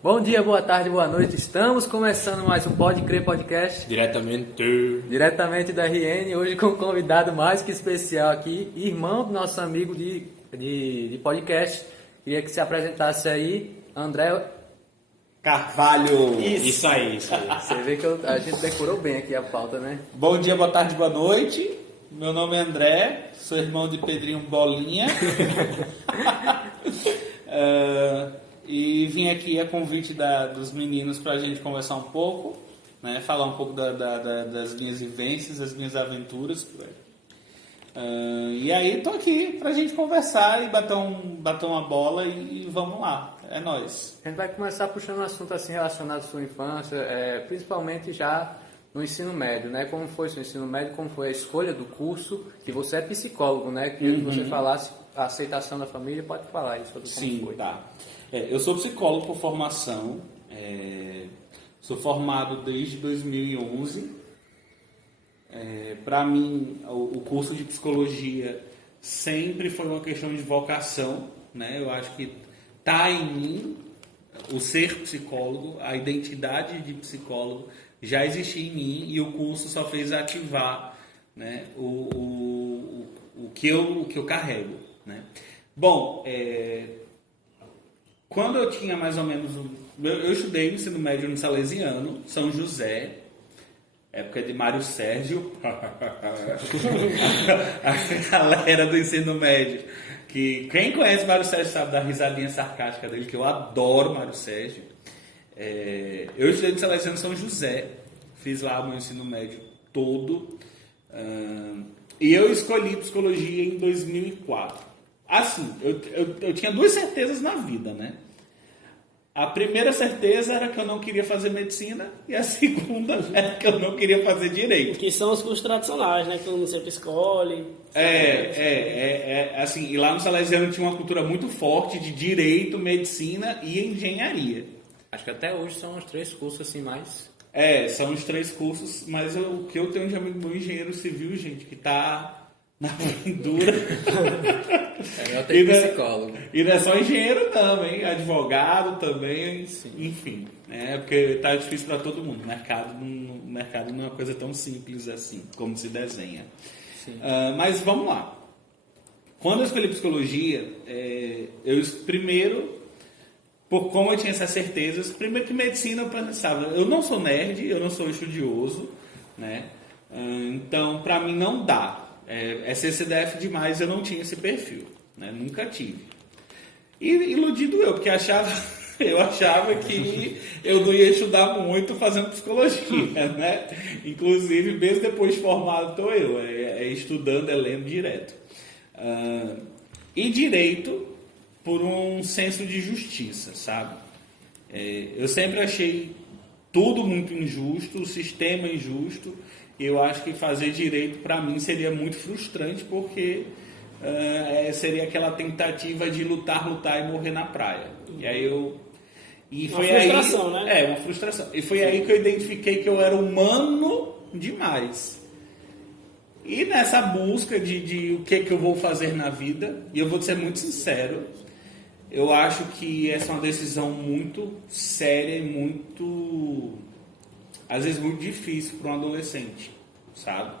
Bom dia, boa tarde, boa noite. Estamos começando mais um Pode Crer Podcast. Diretamente da RN, hoje com um convidado mais que especial aqui, irmão do nosso amigo de podcast. Queria que se apresentasse aí, André Carvalho. Isso aí. Você vê que a gente decorou bem aqui a pauta, né? Bom dia, boa tarde, boa noite. Meu nome é André, sou irmão de Pedrinho Bolinha. E vim aqui a convite dos meninos para a gente conversar um pouco, né? Falar um pouco das minhas vivências, das minhas aventuras. E aí tô aqui para a gente conversar e bater uma bola e vamos lá. É nóis. A gente vai começar puxando um assunto assim relacionado à sua infância, principalmente já no ensino médio, né? Como foi seu ensino médio, como foi a escolha do curso, que você é psicólogo, né? Queria que você falasse a aceitação da família, pode falar aí sobre como foi. Tá. Eu sou psicólogo por formação, sou formado desde 2011. Para mim, o curso de psicologia sempre foi uma questão de vocação, né? Eu acho que está em mim o ser psicólogo, a identidade de psicólogo já existia em mim e o curso só fez ativar, né, o que eu carrego, né? Bom, quando eu tinha mais ou menos... Eu estudei no ensino médio no Salesiano, São José, época de Mário Sérgio, a galera do ensino médio, que quem conhece Mário Sérgio sabe da risadinha sarcástica dele, que eu adoro Mário Sérgio. Eu estudei no Salesiano São José, fiz lá o meu ensino médio todo, e eu escolhi psicologia em 2004. Assim, eu tinha duas certezas na vida, né? A primeira certeza era que eu não queria fazer medicina e a segunda era que eu não queria fazer direito. Que são os cursos tradicionais, né? Que todo mundo sempre escolhe. Assim, e lá no Salesiano tinha uma cultura muito forte de direito, medicina e engenharia. Acho que até hoje são os três cursos assim mais... São os três cursos, mas o que eu tenho de amigo meu engenheiro civil, gente, que tá na pendura. Eu tenho psicólogo. E não é só engenheiro também, advogado também, Sim. Enfim. Porque tá difícil para todo mundo. O mercado não é uma coisa tão simples assim, como se desenha. Mas vamos lá. Quando eu escolhi psicologia, primeiro, por como eu tinha essas certezas, primeiro que medicina eu pensava, eu não sou nerd, eu não sou estudioso, né? Então, para mim não dá. É CCDF demais, eu não tinha esse perfil, né? Nunca tive. E iludido eu, porque eu achava que eu não ia estudar muito fazendo psicologia, né? Inclusive, mesmo depois de formado, estou eu, estudando, lendo direto. E direito por um senso de justiça, sabe? Eu sempre achei tudo muito injusto, o sistema injusto. Eu acho que fazer direito para mim seria muito frustrante, porque seria aquela tentativa de lutar e morrer na praia. E aí Uma frustração, né? Uma frustração. E foi aí que eu identifiquei que eu era humano demais. E nessa busca de o que eu vou fazer na vida, e eu vou ser muito sincero, eu acho que essa é uma decisão muito séria e muito... às vezes muito difícil para um adolescente, sabe?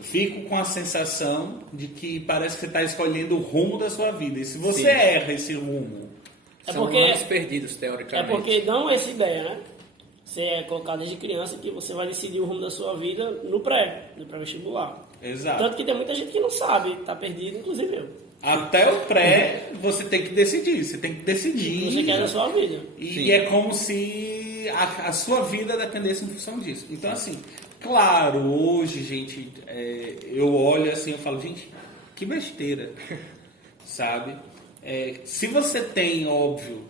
Fico com a sensação de que parece que você está escolhendo o rumo da sua vida. E se você erra esse rumo... São anos perdidos, teoricamente. É porque dão essa ideia, né? Você é colocado desde criança que você vai decidir o rumo da sua vida no pré-vestibular. Exato. Tanto que tem muita gente que não sabe, tá perdido, inclusive eu. Até o pré, você tem que decidir. Você tem que decidir. O que você quer na sua vida. E é como se a sua vida dependesse em função disso. Então, assim, claro, hoje, gente, eu olho assim, eu falo, gente, que besteira, sabe? Se você tem, óbvio,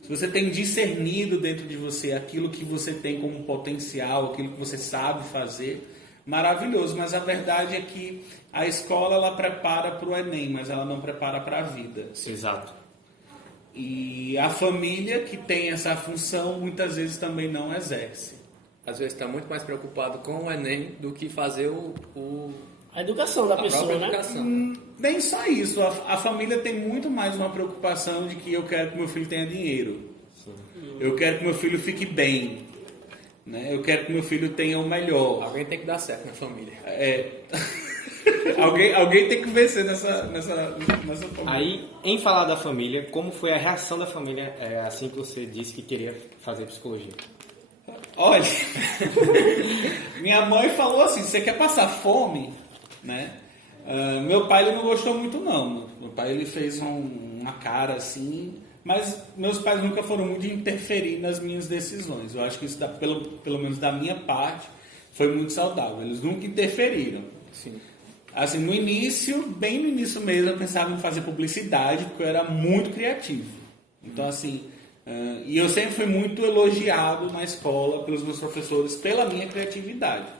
se você tem discernido dentro de você aquilo que você tem como potencial, aquilo que você sabe fazer, maravilhoso. Mas a verdade é que a escola, ela prepara para o Enem, mas ela não prepara para a vida. Exato. E a família que tem essa função, muitas vezes também não exerce. Às vezes está muito mais preocupado com o Enem do que fazer A educação da pessoa, própria né? educação. Nem só isso, a família tem muito mais uma preocupação de que eu quero que meu filho tenha dinheiro. Eu quero que meu filho fique bem. Né? Eu quero que meu filho tenha o melhor. Alguém tem que dar certo na família. Alguém tem que vencer nessa família. Aí, em falar da família, como foi a reação da família assim que você disse que queria fazer psicologia? Olha, minha mãe falou assim, você quer passar fome? Né? Meu pai ele não gostou muito não. Meu pai ele fez uma cara assim, mas meus pais nunca foram muito de interferir nas minhas decisões. Eu acho que isso, pelo menos da minha parte, foi muito saudável. Eles nunca interferiram. Sim. Assim, no início, bem no início mesmo, eu pensava em fazer publicidade, porque eu era muito criativo. Então, assim, e eu sempre fui muito elogiado na escola pelos meus professores pela minha criatividade.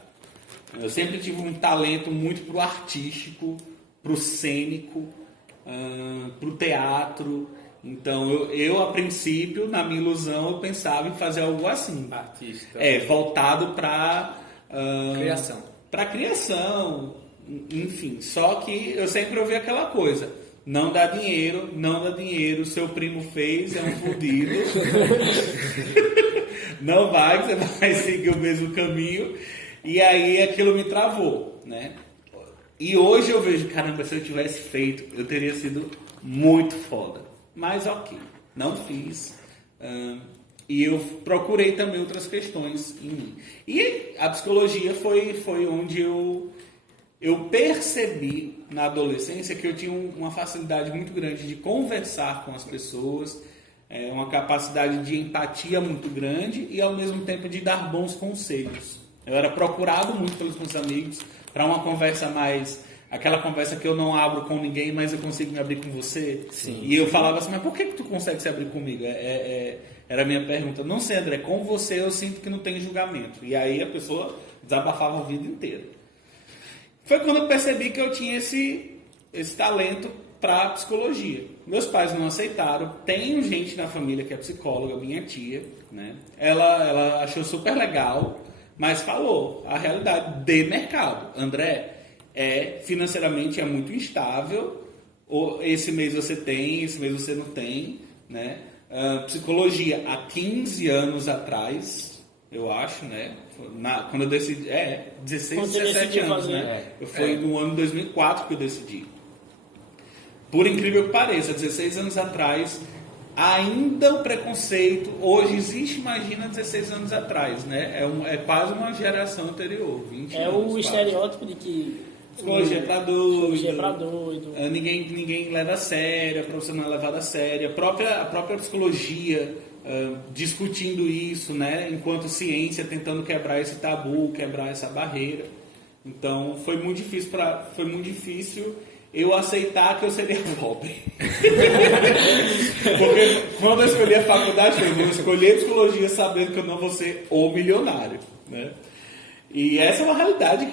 Eu sempre tive um talento muito pro artístico, pro cênico, pro teatro. Então, eu, a princípio, na minha ilusão, eu pensava em fazer algo assim. Artista. Voltado para... Criação. Para criação, enfim. Só que eu sempre ouvi aquela coisa. Não dá dinheiro, seu primo fez, é um fudido. Não vai, que você vai seguir o mesmo caminho. E aí aquilo me travou, né? E hoje eu vejo, caramba, se eu tivesse feito, eu teria sido muito foda. Mas ok, não fiz. E eu procurei também outras questões em mim. E a psicologia foi onde eu percebi na adolescência que eu tinha uma facilidade muito grande de conversar com as pessoas, uma capacidade de empatia muito grande e ao mesmo tempo de dar bons conselhos. Eu era procurado muito pelos meus amigos para uma conversa mais... Aquela conversa que eu não abro com ninguém, mas eu consigo me abrir com você. Sim, e eu falava assim, mas por que tu consegue se abrir comigo? Era a minha pergunta. Não sei, André, com você eu sinto que não tem julgamento. E aí a pessoa desabafava a vida inteira. Foi quando eu percebi que eu tinha esse talento para psicologia. Meus pais não aceitaram. Tenho gente na família que é psicóloga, minha tia, né? Ela achou super legal, mas falou a realidade de mercado. André, financeiramente é muito instável. Ou esse mês você tem, esse mês você não tem, né? Psicologia há 15 anos atrás, eu acho, né? Quando eu decidi, 16, 17 anos, né? Foi no ano 2004 que eu decidi. Por incrível que pareça, 16 anos atrás, ainda o preconceito, hoje existe, imagina 16 anos atrás, né? É quase uma geração anterior, 20 anos. O estereótipo de que psicologia é pra doido. Psicologia é pra doido. Ninguém leva a sério, a profissão não é levada a sério. A própria psicologia discutindo isso, né? Enquanto ciência, tentando quebrar esse tabu, quebrar essa barreira. Então, foi muito difícil eu aceitar que eu seria pobre. Porque quando eu escolhi a faculdade, eu escolhi a psicologia sabendo que eu não vou ser o milionário, né? E essa é uma realidade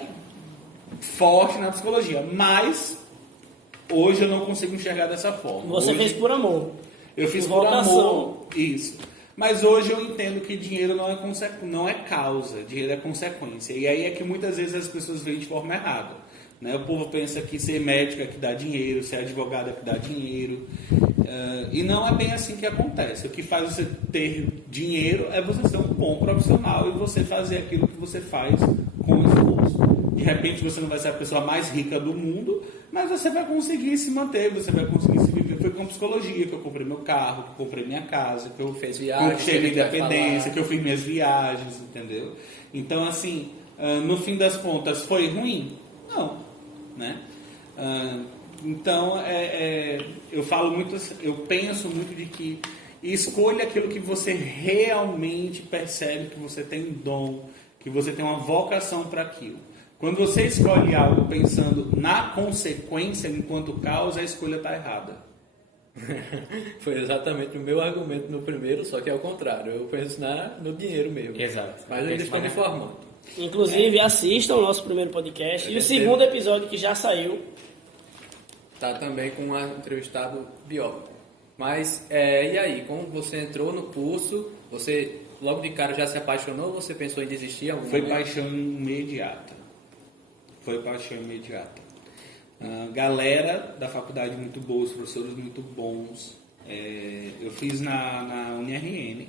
forte na psicologia, mas hoje eu não consigo enxergar dessa forma. Você hoje, fez por amor. Eu fiz por amor, isso. Mas hoje eu entendo que dinheiro não é causa, dinheiro é consequência. E aí é que muitas vezes as pessoas veem de forma errada. Né? O povo pensa que ser médico é que dá dinheiro, ser advogado é que dá dinheiro. E não é bem assim que acontece. O que faz você ter dinheiro é você ser um bom profissional e você fazer aquilo que você faz com esforço. De repente você não vai ser a pessoa mais rica do mundo, mas você vai conseguir se manter, você vai conseguir se viver. Foi com psicologia que eu comprei meu carro, que eu comprei minha casa, que eu fiz viagens, conquistei minha independência, que eu fiz minhas viagens, entendeu? Então, assim, no fim das contas, foi ruim? Não, né? Então, eu falo muito, eu penso muito de que escolha aquilo que você realmente percebe que você tem um dom, que você tem uma vocação para aquilo. Quando você escolhe algo pensando na consequência enquanto causa, a escolha está errada. Foi exatamente o meu argumento no primeiro, só que é o contrário. Eu penso no dinheiro mesmo. Exato. Mas eu ainda estou me formando. Inclusive, assistam o nosso primeiro podcast e o segundo episódio que já saiu. Tá também com um entrevistado biólogo. Mas, e aí? Como você entrou no curso, você logo de cara já se apaixonou ou você pensou em desistir? Foi paixão imediata. Foi paixão imediata. Galera da faculdade muito boa, os professores muito bons. Eu fiz na UniRN,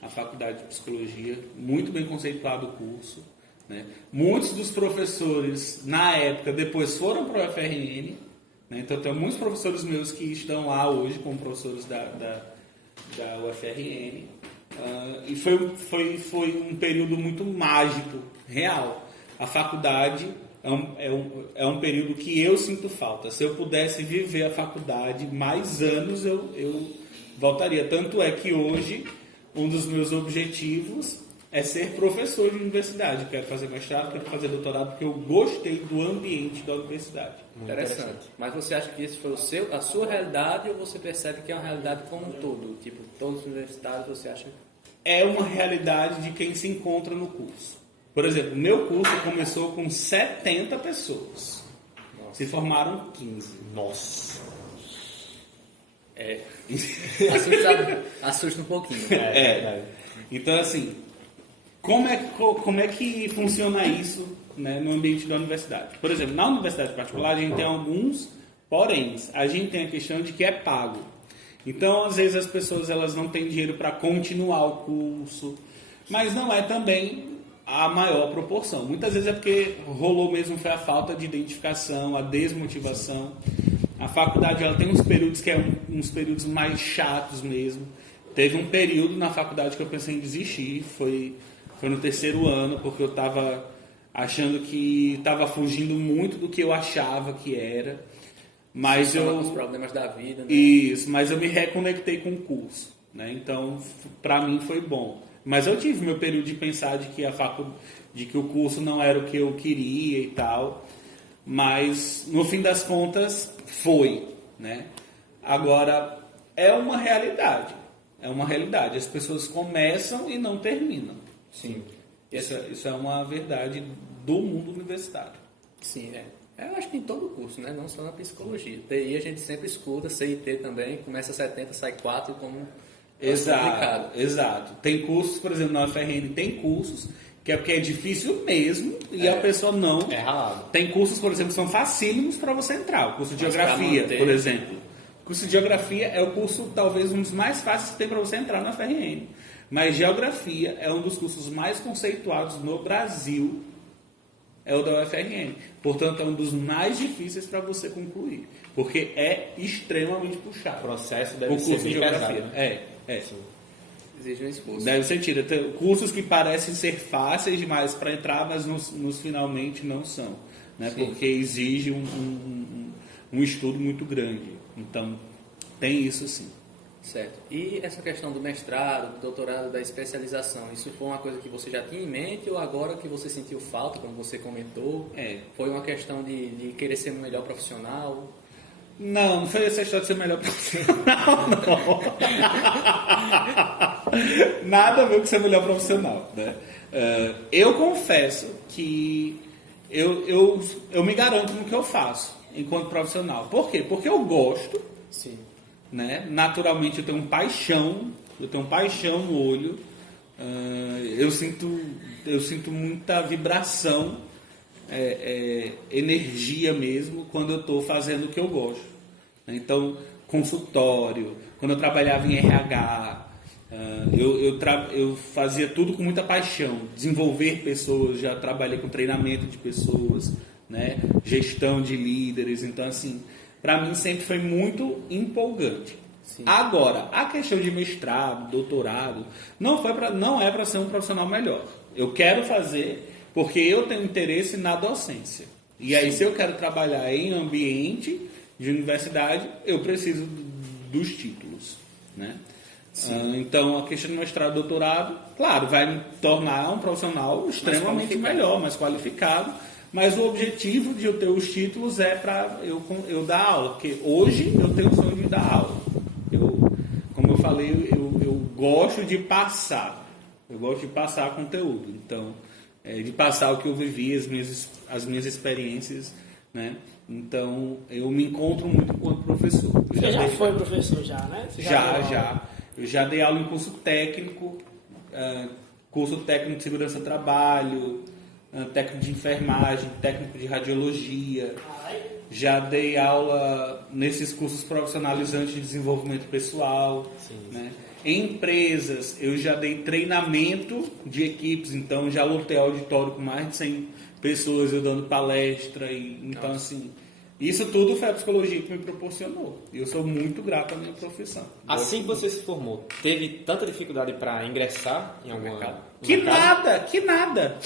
a faculdade de psicologia, muito bem conceituado o curso, né? Muitos dos professores, na época, depois foram para o UFRN, né? Então tem muitos professores meus que estão lá hoje como professores da UFRN. E foi um período muito mágico, real. A faculdade é um período que eu sinto falta. Se eu pudesse viver a faculdade mais anos, eu voltaria. Tanto é que hoje, um dos meus objetivos é ser professor de universidade. Quero fazer mestrado, quero fazer doutorado, porque eu gostei do ambiente da universidade. Interessante. Mas você acha que isso foi a sua realidade, ou você percebe que é uma realidade como um todo? Tipo, todos os universitários, você acha? É uma realidade de quem se encontra no curso. Por exemplo, meu curso começou com 70 pessoas. Nossa. Se formaram 15. Nossa. Assusta um pouquinho. Então, assim, como é que funciona isso, né, no ambiente da universidade? Por exemplo, na universidade particular, a gente tem alguns poréns. A gente tem a questão de que é pago. Então, às vezes, as pessoas elas não têm dinheiro para continuar o curso, mas não é também a maior proporção. Muitas vezes é porque rolou mesmo, foi a falta de identificação, a desmotivação. A faculdade ela tem uns períodos que uns períodos mais chatos mesmo. Teve um período na faculdade que eu pensei em desistir, foi no terceiro ano, porque eu estava achando que estava fugindo muito do que eu achava que era. Mas os problemas da vida, né? Isso, mas eu me reconectei com o curso, né? Então, para mim foi bom. Mas eu tive meu período de pensar de que o curso não era o que eu queria e tal. Mas, no fim das contas, foi, né? Agora, é uma realidade. É uma realidade. As pessoas começam e não terminam. Sim. Isso é uma verdade do mundo universitário. Sim, eu acho que em todo curso, né? Não só na psicologia. TI a gente sempre escuta, CIT também, começa 70, sai 4, como... Exato. Tem cursos, por exemplo, na UFRN tem cursos que é porque é difícil mesmo e a pessoa não... É ralado. Tem cursos, por exemplo, que são facílimos para você entrar. O curso de Geografia, por exemplo. O curso de Geografia é o curso, talvez, um dos mais fáceis que tem para você entrar na UFRN. Mas Geografia é um dos cursos mais conceituados no Brasil, é o da UFRN. Portanto, é um dos mais difíceis para você concluir. Porque é extremamente puxado. O processo deve ser bem pesado, né? Sim. Exige um esforço. Deve ser tido. Tem cursos que parecem ser fáceis demais para entrar, mas nos finalmente não são. Né? Porque exige um estudo muito grande. Então, tem isso sim. Certo. E essa questão do mestrado, do doutorado, da especialização, isso foi uma coisa que você já tinha em mente ou agora que você sentiu falta, como você comentou? Foi uma questão de querer ser um melhor profissional? Não foi essa história de ser melhor profissional, não. Nada a ver com ser melhor profissional, né? Eu confesso que eu me garanto no que eu faço enquanto profissional. Por quê? Porque eu gosto. Sim. Né? Naturalmente eu tenho paixão no olho. Eu sinto muita vibração, energia mesmo quando eu estou fazendo o que eu gosto. Então, consultório, quando eu trabalhava em RH, eu fazia tudo com muita paixão. Desenvolver pessoas, já trabalhei com treinamento de pessoas, né? Gestão de líderes. Então, assim, para mim sempre foi muito empolgante. Sim. Agora, a questão de mestrado, doutorado, não é para ser um profissional melhor. Eu quero fazer porque eu tenho interesse na docência. E aí, se eu quero trabalhar em ambiente de universidade, eu preciso dos títulos, né? Então, a questão de mestrado e doutorado, claro, vai me tornar um profissional extremamente melhor, mais qualificado, mas o objetivo de eu ter os títulos é para eu dar aula, porque hoje eu tenho o sonho de dar aula. Como eu falei, eu gosto de passar, conteúdo, então, de passar o que eu vivi, as minhas experiências, né? Então, eu me encontro muito enquanto professor. Você já foi professor já, né? Já. Eu já dei aula em curso técnico de segurança do trabalho, técnico de enfermagem, técnico de radiologia. Já dei aula nesses cursos profissionalizantes de desenvolvimento pessoal. Né? Em empresas, eu já dei treinamento de equipes, então já lotei auditório com mais de 100 pessoas, eu dando palestra. Então, assim, isso tudo foi a psicologia que me proporcionou. E eu sou muito grato à minha profissão. Assim que você se formou, teve tanta dificuldade para ingressar em algum mercado? Que nada. Que nada.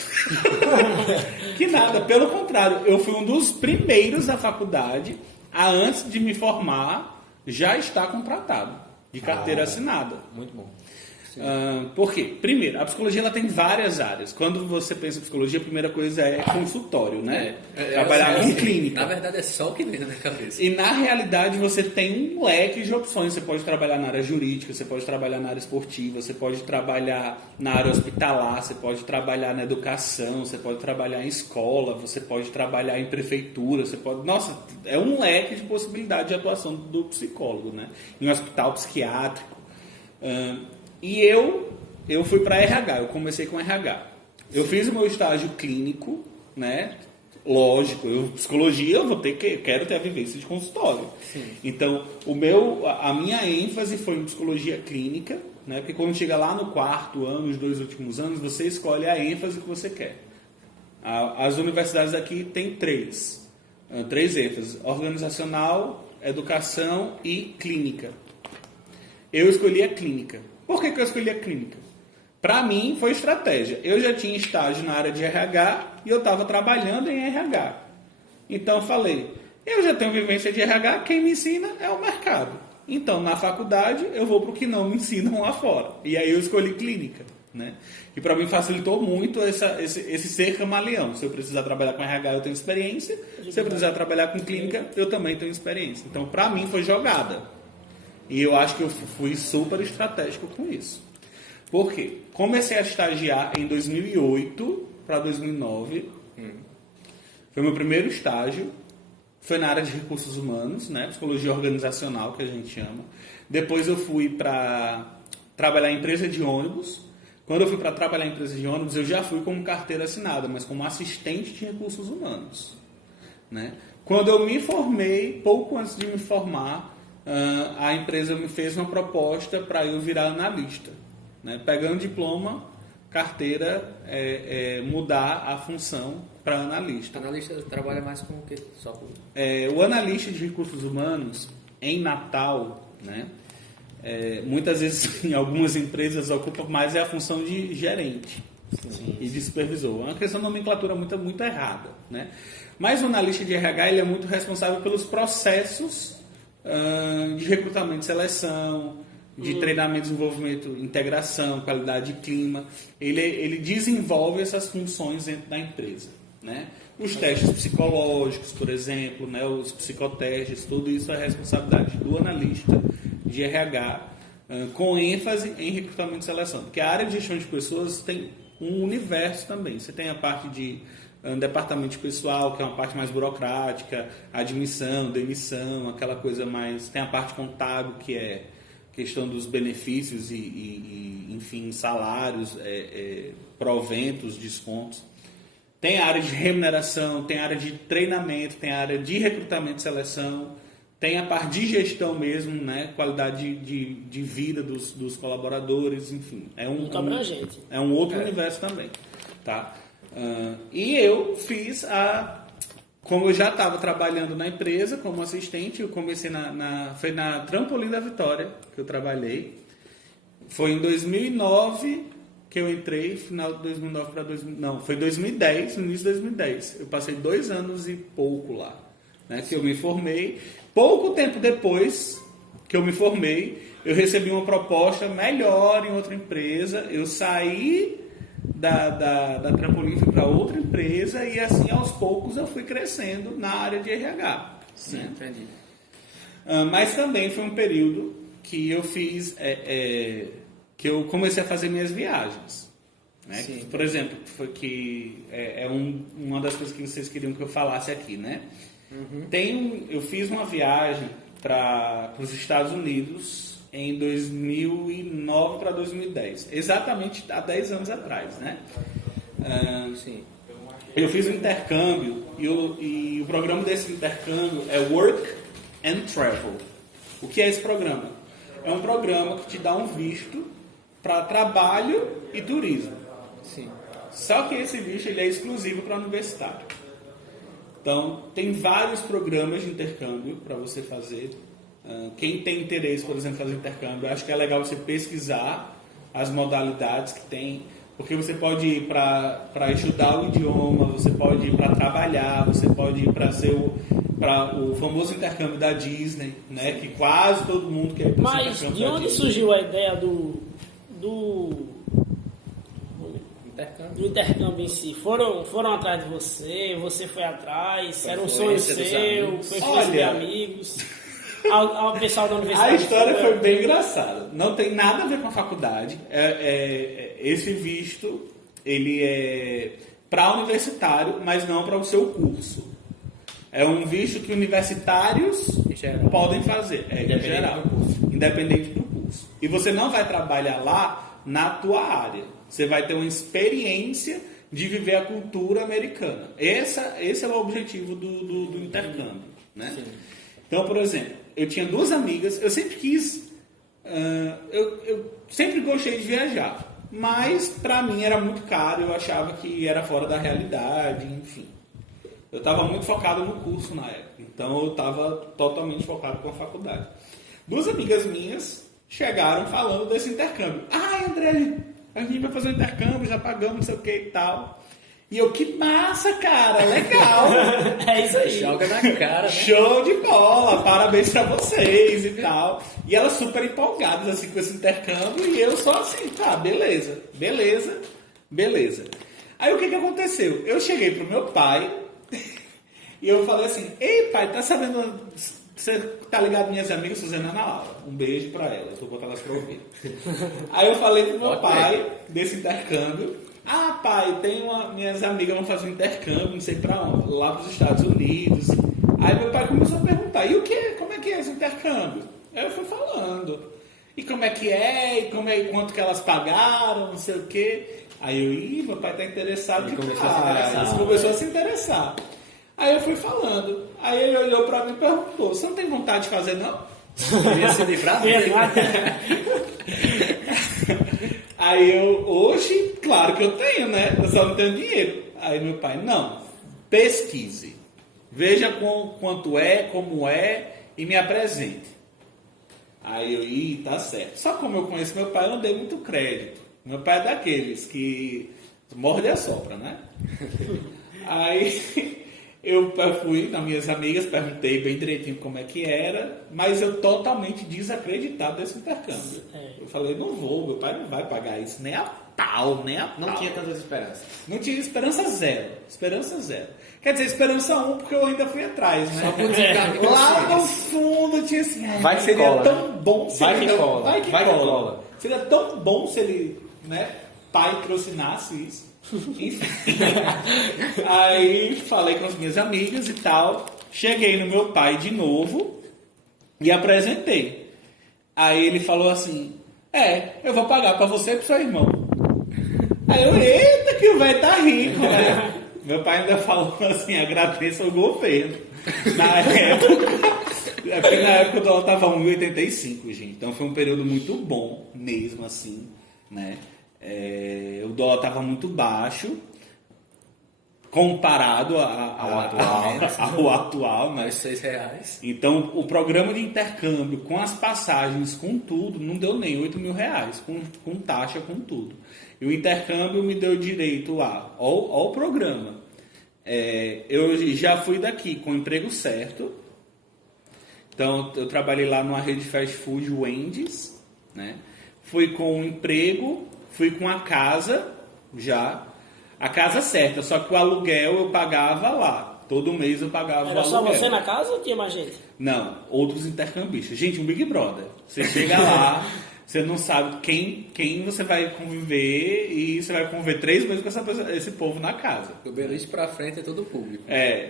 Pelo contrário, eu fui um dos primeiros da faculdade a, antes de me formar, já estar contratado, de carteira assinada. Muito bom. Por quê? Primeiro, a psicologia ela tem várias áreas. Quando você pensa em psicologia, a primeira coisa é consultório, né? Trabalhar em clínica. Na verdade é só o que vem na minha cabeça. E na realidade você tem um leque de opções. Você pode trabalhar na área jurídica, você pode trabalhar na área esportiva, você pode trabalhar na área hospitalar, você pode trabalhar na educação, você pode trabalhar em escola, você pode trabalhar em prefeitura, você pode... Nossa, é um leque de possibilidade de atuação do psicólogo, né? Em um hospital psiquiátrico. E eu fui para RH, eu comecei com RH. Eu fiz o meu estágio clínico, né? Lógico, psicologia eu quero ter a vivência de consultório. Sim. Então, a minha ênfase foi em psicologia clínica, né? Porque quando chega lá no 4º ano, os 2 últimos anos, você escolhe a ênfase que você quer. As universidades aqui têm 3 ênfases: organizacional, educação e clínica. Eu escolhi a clínica. Por que eu escolhi a clínica? Para mim foi estratégia. Eu já tinha estágio na área de RH e eu estava trabalhando em RH. Então eu falei, eu já tenho vivência de RH, quem me ensina é o mercado. Então na faculdade eu vou para o que não me ensinam lá fora. E aí eu escolhi clínica. Né? E para mim facilitou muito esse ser camaleão. Se eu precisar trabalhar com RH, eu tenho experiência. Se eu precisar trabalhar com clínica, eu também tenho experiência. Então para mim foi jogada. E eu acho que eu fui super estratégico com isso. Por quê? Comecei a estagiar em 2008 para 2009. Foi meu primeiro estágio. Foi na área de recursos humanos, né? Psicologia organizacional, que a gente chama. Depois eu fui para trabalhar em empresa de ônibus. Quando eu fui para trabalhar em empresa de ônibus, eu já fui como carteira assinada, mas como assistente de recursos humanos. Né? Quando eu me formei, pouco antes de me formar, a empresa me fez uma proposta para eu virar analista. Né? Pegando diploma, carteira, mudar a função para analista. O analista trabalha mais com o quê? Só com... O analista de recursos humanos, em Natal, né? Muitas vezes em algumas empresas ocupa mais a função de gerente. Sim. E de supervisor. É uma questão de nomenclatura muito errada. Né? Mas o analista de RH ele é muito responsável pelos processos de recrutamento e seleção, de treinamento, desenvolvimento, integração, qualidade de clima. Ele desenvolve essas funções dentro da empresa. Né? Os testes psicológicos, por exemplo, né? Os psicotestes, tudo isso é responsabilidade do analista de RH, com ênfase em recrutamento e seleção. Porque a área de gestão de pessoas tem um universo também. Você tem a parte de departamento de pessoal, que é uma parte mais burocrática, admissão, demissão, aquela coisa mais... Tem a parte contábil, que é questão dos benefícios e enfim, salários, proventos, descontos. Tem a área de remuneração, tem a área de treinamento, tem a área de recrutamento e seleção, tem a parte de gestão mesmo, né? Qualidade de vida dos colaboradores, enfim. É um outro universo também. Tá? E eu fiz como eu já estava trabalhando na empresa como assistente, eu comecei foi na Trampolim da Vitória que eu trabalhei. Foi em 2009 que eu entrei, final de 2009 para 2010. Não, foi 2010, no início de 2010. Eu passei 2 anos e pouco lá, né? Que eu me formei. Pouco tempo depois que eu me formei, eu recebi uma proposta melhor em outra empresa. Eu saí da Trampolim, fui para outra empresa e assim aos poucos eu fui crescendo na área de RH. Sim, né? Entendi. Mas também foi um período que eu fiz, que eu comecei a fazer minhas viagens. Né? Sim, por exemplo, foi que uma das coisas que vocês queriam que eu falasse aqui, né? Uhum. Eu fiz uma viagem para os Estados Unidos em 2009 para 2010, exatamente há 10 anos atrás, né? Sim. eu fiz um intercâmbio e o programa desse intercâmbio é Work and Travel. O que é esse programa? É um programa que te dá um visto para trabalho e turismo. Sim. Só que esse visto ele é exclusivo para universitário. Então, tem vários programas de intercâmbio para você fazer. Quem tem interesse, por exemplo, em fazer intercâmbio, acho que é legal você pesquisar as modalidades que tem, porque você pode ir para estudar o idioma, você pode ir para trabalhar, você pode ir para ser o famoso intercâmbio da Disney, né? Que quase todo mundo quer ir para esse Mas intercâmbio de da onde Disney. surgiu a ideia do intercâmbio em si? Foram atrás de você foi atrás, era um sonho influência dos seu, amigos. foi influência de Olha, amigos, ao pessoal da universidade. A história foi bem engraçada. Não tem nada a ver com a faculdade. Esse visto, ele é para universitário, mas não para o seu curso. É um visto que universitários podem fazer. Em geral. Independente do curso. E você não vai trabalhar lá na tua área. Você vai ter uma experiência de viver a cultura americana. Esse é o objetivo do intercâmbio. Né? Então, por exemplo, eu tinha duas amigas, eu sempre quis, eu sempre gostei de viajar, mas para mim era muito caro, eu achava que era fora da realidade, enfim. Eu estava muito focado no curso na época, então eu estava totalmente focado com a faculdade. Duas amigas minhas chegaram falando desse intercâmbio. Ai, André, a gente vai fazer um intercâmbio, já pagamos não sei o que e tal. E eu, que massa, cara, legal. É isso aí. Joga na cara, né? Show de bola, parabéns pra vocês e tal. E elas super empolgadas assim com esse intercâmbio e eu só assim, tá, beleza. Aí o que aconteceu? Eu cheguei pro meu pai e eu falei assim, ei pai, tá sabendo, você tá ligado minhas amigas Suzana Ana Laura, um beijo pra elas, vou botar elas pra ouvir. Aí eu falei pro meu pai desse intercâmbio, ah, pai, minhas amigas vão fazer um intercâmbio, não sei pra onde, lá pros Estados Unidos. Aí meu pai começou a perguntar, e o que? Como é que é esse intercâmbio? Aí eu fui falando. E como é que é? E quanto que elas pagaram, não sei o quê. Aí meu pai tá interessado demais. Começou a se interessar. Aí eu fui falando. Aí ele olhou pra mim e perguntou, você não tem vontade de fazer, não? Queria se livrar dele. Aí hoje, claro que eu tenho, né? Eu só não tenho dinheiro. Aí meu pai, não, pesquise. Veja quanto é, como é e me apresente. Aí eu, tá certo. Só como eu conheço meu pai, eu não dei muito crédito. Meu pai é daqueles que morde e assopra, né? Aí eu fui nas minhas amigas, perguntei bem direitinho como é que era, mas eu totalmente desacreditado desse intercâmbio. Eu falei, não vou, meu pai não vai pagar isso, nem a pau. Não tinha tantas esperanças. Não tinha esperança zero. Quer dizer, esperança 1, porque eu ainda fui atrás, né? Só por desencargo de Lá no consciência. fundo tinha assim, Vai que seria cola, tão né? bom se Vai ele... que cola. Vai que Vai que cola. cola. Seria tão bom se ele, né, patrocinasse isso. Enfim. Aí falei com as minhas amigas e tal. Cheguei no meu pai de novo e apresentei. Aí ele falou assim, eu vou pagar pra você e pro seu irmão. Aí eu, eita, que o velho tá rico, né? Meu pai ainda falou assim, agradeça ao governo. Na época o dólar tava 1,85, gente. Então foi um período muito bom, mesmo assim, né? O dólar tava muito baixo, comparado ao atual, né? Mais R$6. Então, o programa de intercâmbio, com as passagens, com tudo, não deu nem R$8.000, com taxa, com tudo. E o intercâmbio me deu direito ao programa. Eu já fui daqui com o emprego certo. Então, eu trabalhei lá numa rede de fast food, Wendy's, né? Fui com o emprego, fui com a casa, já. A casa certa, só que o aluguel eu pagava lá. Todo mês eu pagava o aluguel. Era só você na casa ou tinha mais gente? Não, outros intercambistas. Gente, um Big Brother. Você chega lá, você não sabe quem você vai conviver e você vai conviver 3 meses com esse povo na casa. Do beliche pra frente é todo público.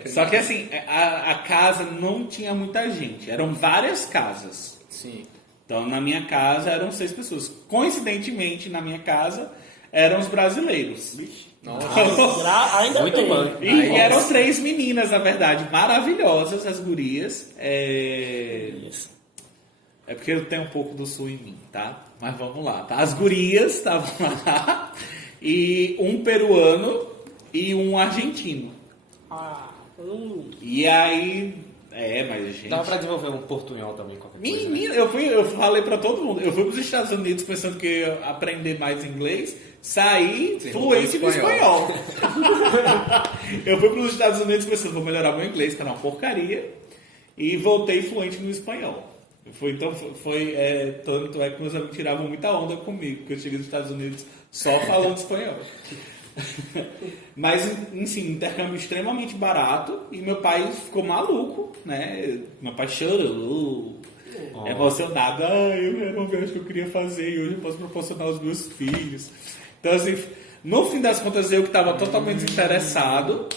Só que assim, a casa não tinha muita gente. Eram várias casas. Sim. Então, na minha casa eram 6 pessoas. Coincidentemente, na minha casa eram os brasileiros. Ainda Muito bem. bom. E eram 3 meninas, na verdade, maravilhosas, as gurias. Isso. É porque eu tenho um pouco do sul em mim, tá? Mas vamos lá, tá? As gurias estavam lá, e um peruano e um argentino. Todo mundo. E aí... mas gente... Dá pra desenvolver um portunhol também, qualquer coisa. Né? Menina, eu falei pra todo mundo. Eu fui pros Estados Unidos pensando que ia aprender mais inglês, saí fluente no espanhol. Eu fui pros Estados Unidos pensando, vou melhorar meu inglês, que era uma porcaria, e voltei fluente no espanhol. Tanto é que meus amigos tiravam muita onda comigo, porque eu cheguei nos Estados Unidos só falando espanhol. Mas, enfim, intercâmbio extremamente barato, e meu pai ficou maluco, né? Meu pai chorou, emocionado. Era uma viagem que eu queria fazer e hoje eu posso proporcionar aos meus filhos. Então, assim, no fim das contas, eu que estava totalmente desinteressado,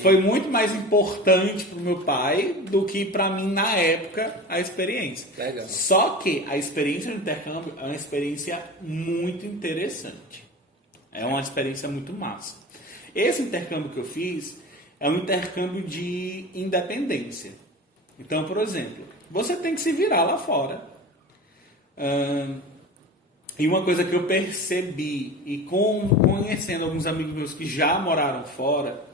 foi muito mais importante para o meu pai do que para mim, na época, a experiência. Legal. Só que a experiência do intercâmbio é uma experiência muito interessante. É uma experiência muito massa. Esse intercâmbio que eu fiz é um intercâmbio de independência. Então, por exemplo, você tem que se virar lá fora. E uma coisa que eu percebi, e conhecendo alguns amigos meus que já moraram fora,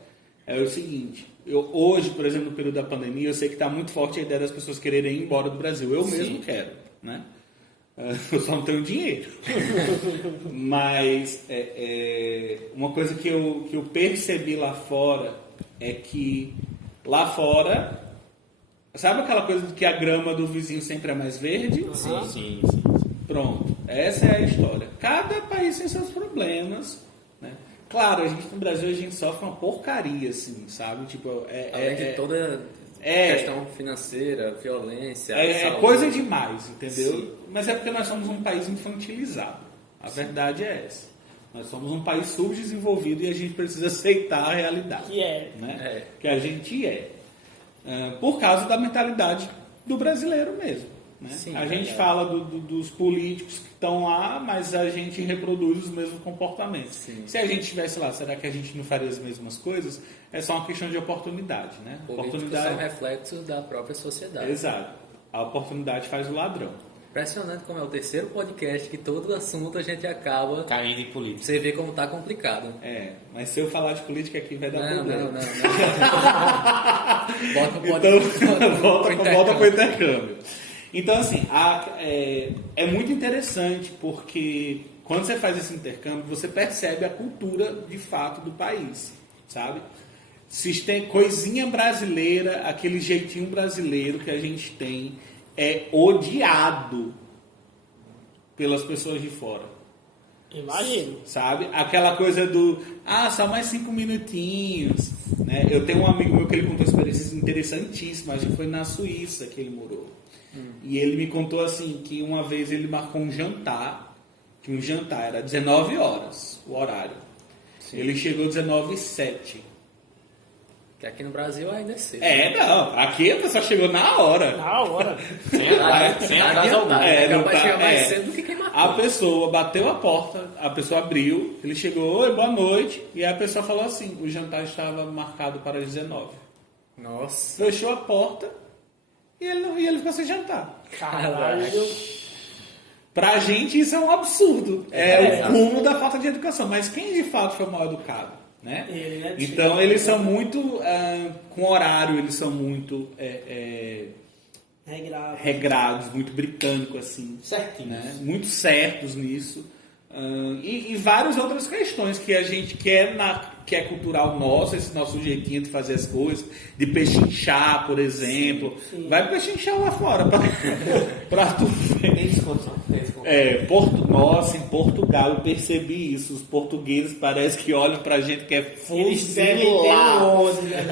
é o seguinte. Hoje, por exemplo, no período da pandemia, eu sei que está muito forte a ideia das pessoas quererem ir embora do Brasil. Eu mesmo quero, né? Eu só não tenho dinheiro. Mas uma coisa que eu percebi lá fora é que lá fora, sabe aquela coisa de que a grama do vizinho sempre é mais verde? Sim. Pronto, essa é a história. Cada país tem seus problemas, né? Claro, a gente no Brasil a gente sofre uma porcaria, assim, sabe? Tipo, Além de toda questão financeira, violência... É coisa demais, entendeu? Sim. Mas é porque nós somos um país infantilizado. A verdade é essa. Nós somos um país subdesenvolvido e a gente precisa aceitar a realidade. Né? Que a gente por causa da mentalidade do brasileiro mesmo. Né? Sim, a gente fala dos políticos que estão lá, mas a gente reproduz os mesmos comportamentos. Sim. Se a gente estivesse lá, será que a gente não faria as mesmas coisas? É só uma questão de oportunidade, né? Oportunidade são reflexos da própria sociedade. Exato. A oportunidade faz o ladrão. Impressionante como é o terceiro podcast que todo assunto a gente acaba caindo em política. Você vê como tá complicado. Mas se eu falar de política aqui vai dar problema. Não. Volta pro intercâmbio. Então, assim, é muito interessante porque quando você faz esse intercâmbio, você percebe a cultura de fato do país, sabe? Se tem coisinha brasileira, aquele jeitinho brasileiro que a gente tem, é odiado pelas pessoas de fora. Imagino. Sabe? Aquela coisa do, só mais 5 minutinhos. Né? Eu tenho um amigo meu que ele contou experiências interessantíssimas, acho que foi na Suíça que ele morou. E ele me contou assim, que uma vez ele marcou um jantar, que um jantar era 19 horas, o horário. Sim. Ele chegou 19h07. Que aqui no Brasil ainda é cedo. Não. Aqui a pessoa chegou na hora. Na hora. Sem atraso algum. Capaz chegar mais cedo do que quem marcou. A pessoa bateu a porta, a pessoa abriu, ele chegou, oi, boa noite, e a pessoa falou assim, o jantar estava marcado para as 19. Nossa. Fechou a porta e ele ficou sem jantar. Caralho. Pra gente isso é um absurdo. É o cúmulo da falta de educação. Mas quem de fato foi mal educado? Né? Então eles são muito com horário, eles são muito regrados, muito britânicos assim, certinhos, né? Muito certos nisso. E várias outras questões que a gente quer que é cultural nosso, esse nosso jeitinho de fazer as coisas, de pechinchar, por exemplo. Sim. Vai pechinchar lá fora pra tu ver. Tem desconto. Nossa, em Portugal eu percebi isso. Os portugueses parece que olham pra gente que é fuzilar.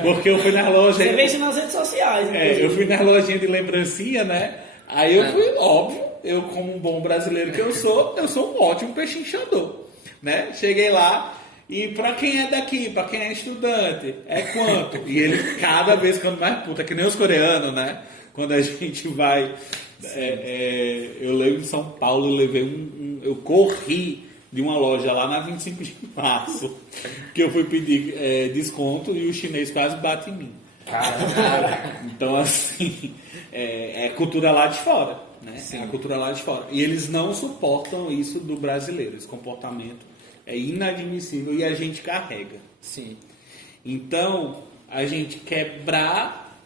Porque eu fui nas lojas. Você vê isso nas redes sociais. Eu fui nas lojinhas de lembrancinha, né? Aí eu fui, óbvio, eu como um bom brasileiro que eu sou um ótimo pechinchador, né? Cheguei lá. E pra quem é daqui, pra quem é estudante, é quanto? E ele cada vez ficando mais puta, que nem os coreanos, né? Quando a gente vai... eu lembro em São Paulo, eu levei eu corri de uma loja lá na 25 de março, que eu fui pedir desconto e o chinês quase bate em mim. Cara. Então, assim, é cultura lá de fora, né? É a cultura lá de fora. E eles não suportam isso do brasileiro. Esse comportamento é inadmissível e a gente carrega. Sim. Então, a gente quebrar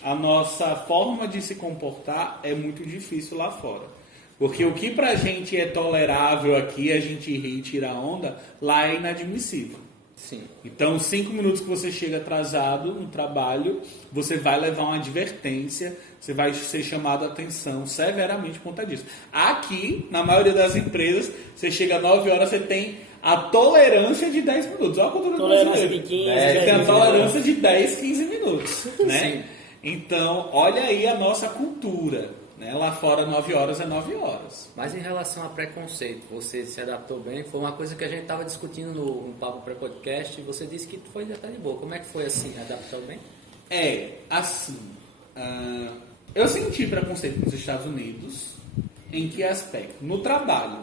a nossa forma de se comportar é muito difícil lá fora. Porque o que pra gente é tolerável aqui, a gente ri e tira onda, lá é inadmissível. Sim. Então, 5 minutos que você chega atrasado no trabalho, você vai levar uma advertência, você vai ser chamado a atenção severamente por conta disso. Aqui, na maioria das empresas, você chega às 9 horas, você tem a tolerância de 10 minutos. Olha a cultura Tolerância brasileira. de 15, Você tem a 15 tolerância de 10, 15 minutos. Né? Sim. Então, olha aí a nossa cultura. Né? Lá fora, 9 horas é 9 horas. Mas em relação a preconceito, você se adaptou bem? Foi uma coisa que a gente estava discutindo no Papo Pré-Podcast e você disse que foi até de boa. Como é que foi assim? Adaptou bem? Assim, eu senti preconceito nos Estados Unidos. Em que aspecto? No trabalho.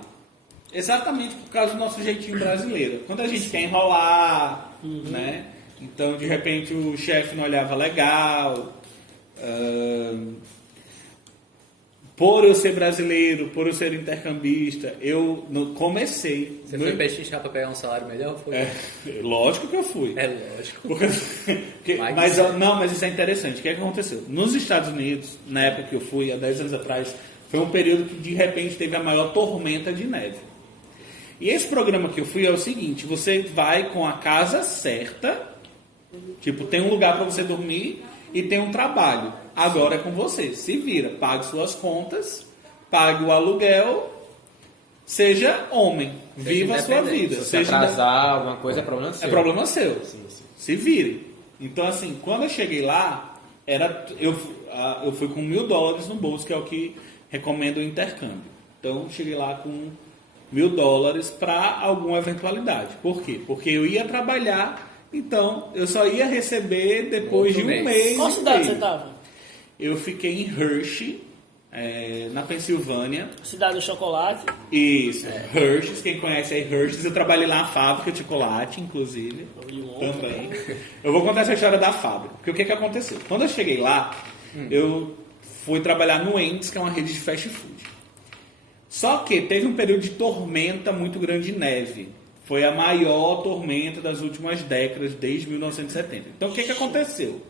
Exatamente por causa do nosso jeitinho brasileiro. Quando a gente quer enrolar, né? Então, de repente, o chefe não olhava legal. Por eu ser brasileiro, por eu ser intercambista, eu comecei... Você foi pechinchar para pegar um salário melhor? Foi? Lógico que eu fui. É lógico. Mas isso é interessante. O que é que aconteceu? Nos Estados Unidos, na época que eu fui, há 10 anos atrás, foi um período que de repente teve a maior tormenta de neve. E esse programa que eu fui é o seguinte, você vai com a casa certa, tipo, tem um lugar para você dormir e tem um trabalho. Agora é com você, se vira, pague suas contas, pague o aluguel, seja homem, viva a sua vida. Se você atrasar alguma coisa, é problema seu. É problema seu. Sim. Se vire. Então, assim, quando eu cheguei lá, eu fui com $1.000 no bolso, que é o que recomendo o intercâmbio. Então, cheguei lá com $1.000 para alguma eventualidade. Por quê? Porque eu ia trabalhar, então eu só ia receber depois de um mês. Qual cidade você estava? Eu fiquei em Hershey, na Pensilvânia. Cidade do chocolate. Isso, Hershey's, quem conhece aí Hershey's, eu trabalhei lá na fábrica de chocolate, inclusive, também. Eu vou contar essa história da fábrica, porque o que aconteceu? Quando eu cheguei lá, eu fui trabalhar no Wendy's, que é uma rede de fast food. Só que teve um período de tormenta muito grande de neve. Foi a maior tormenta das últimas décadas, desde 1970. Então, o que aconteceu?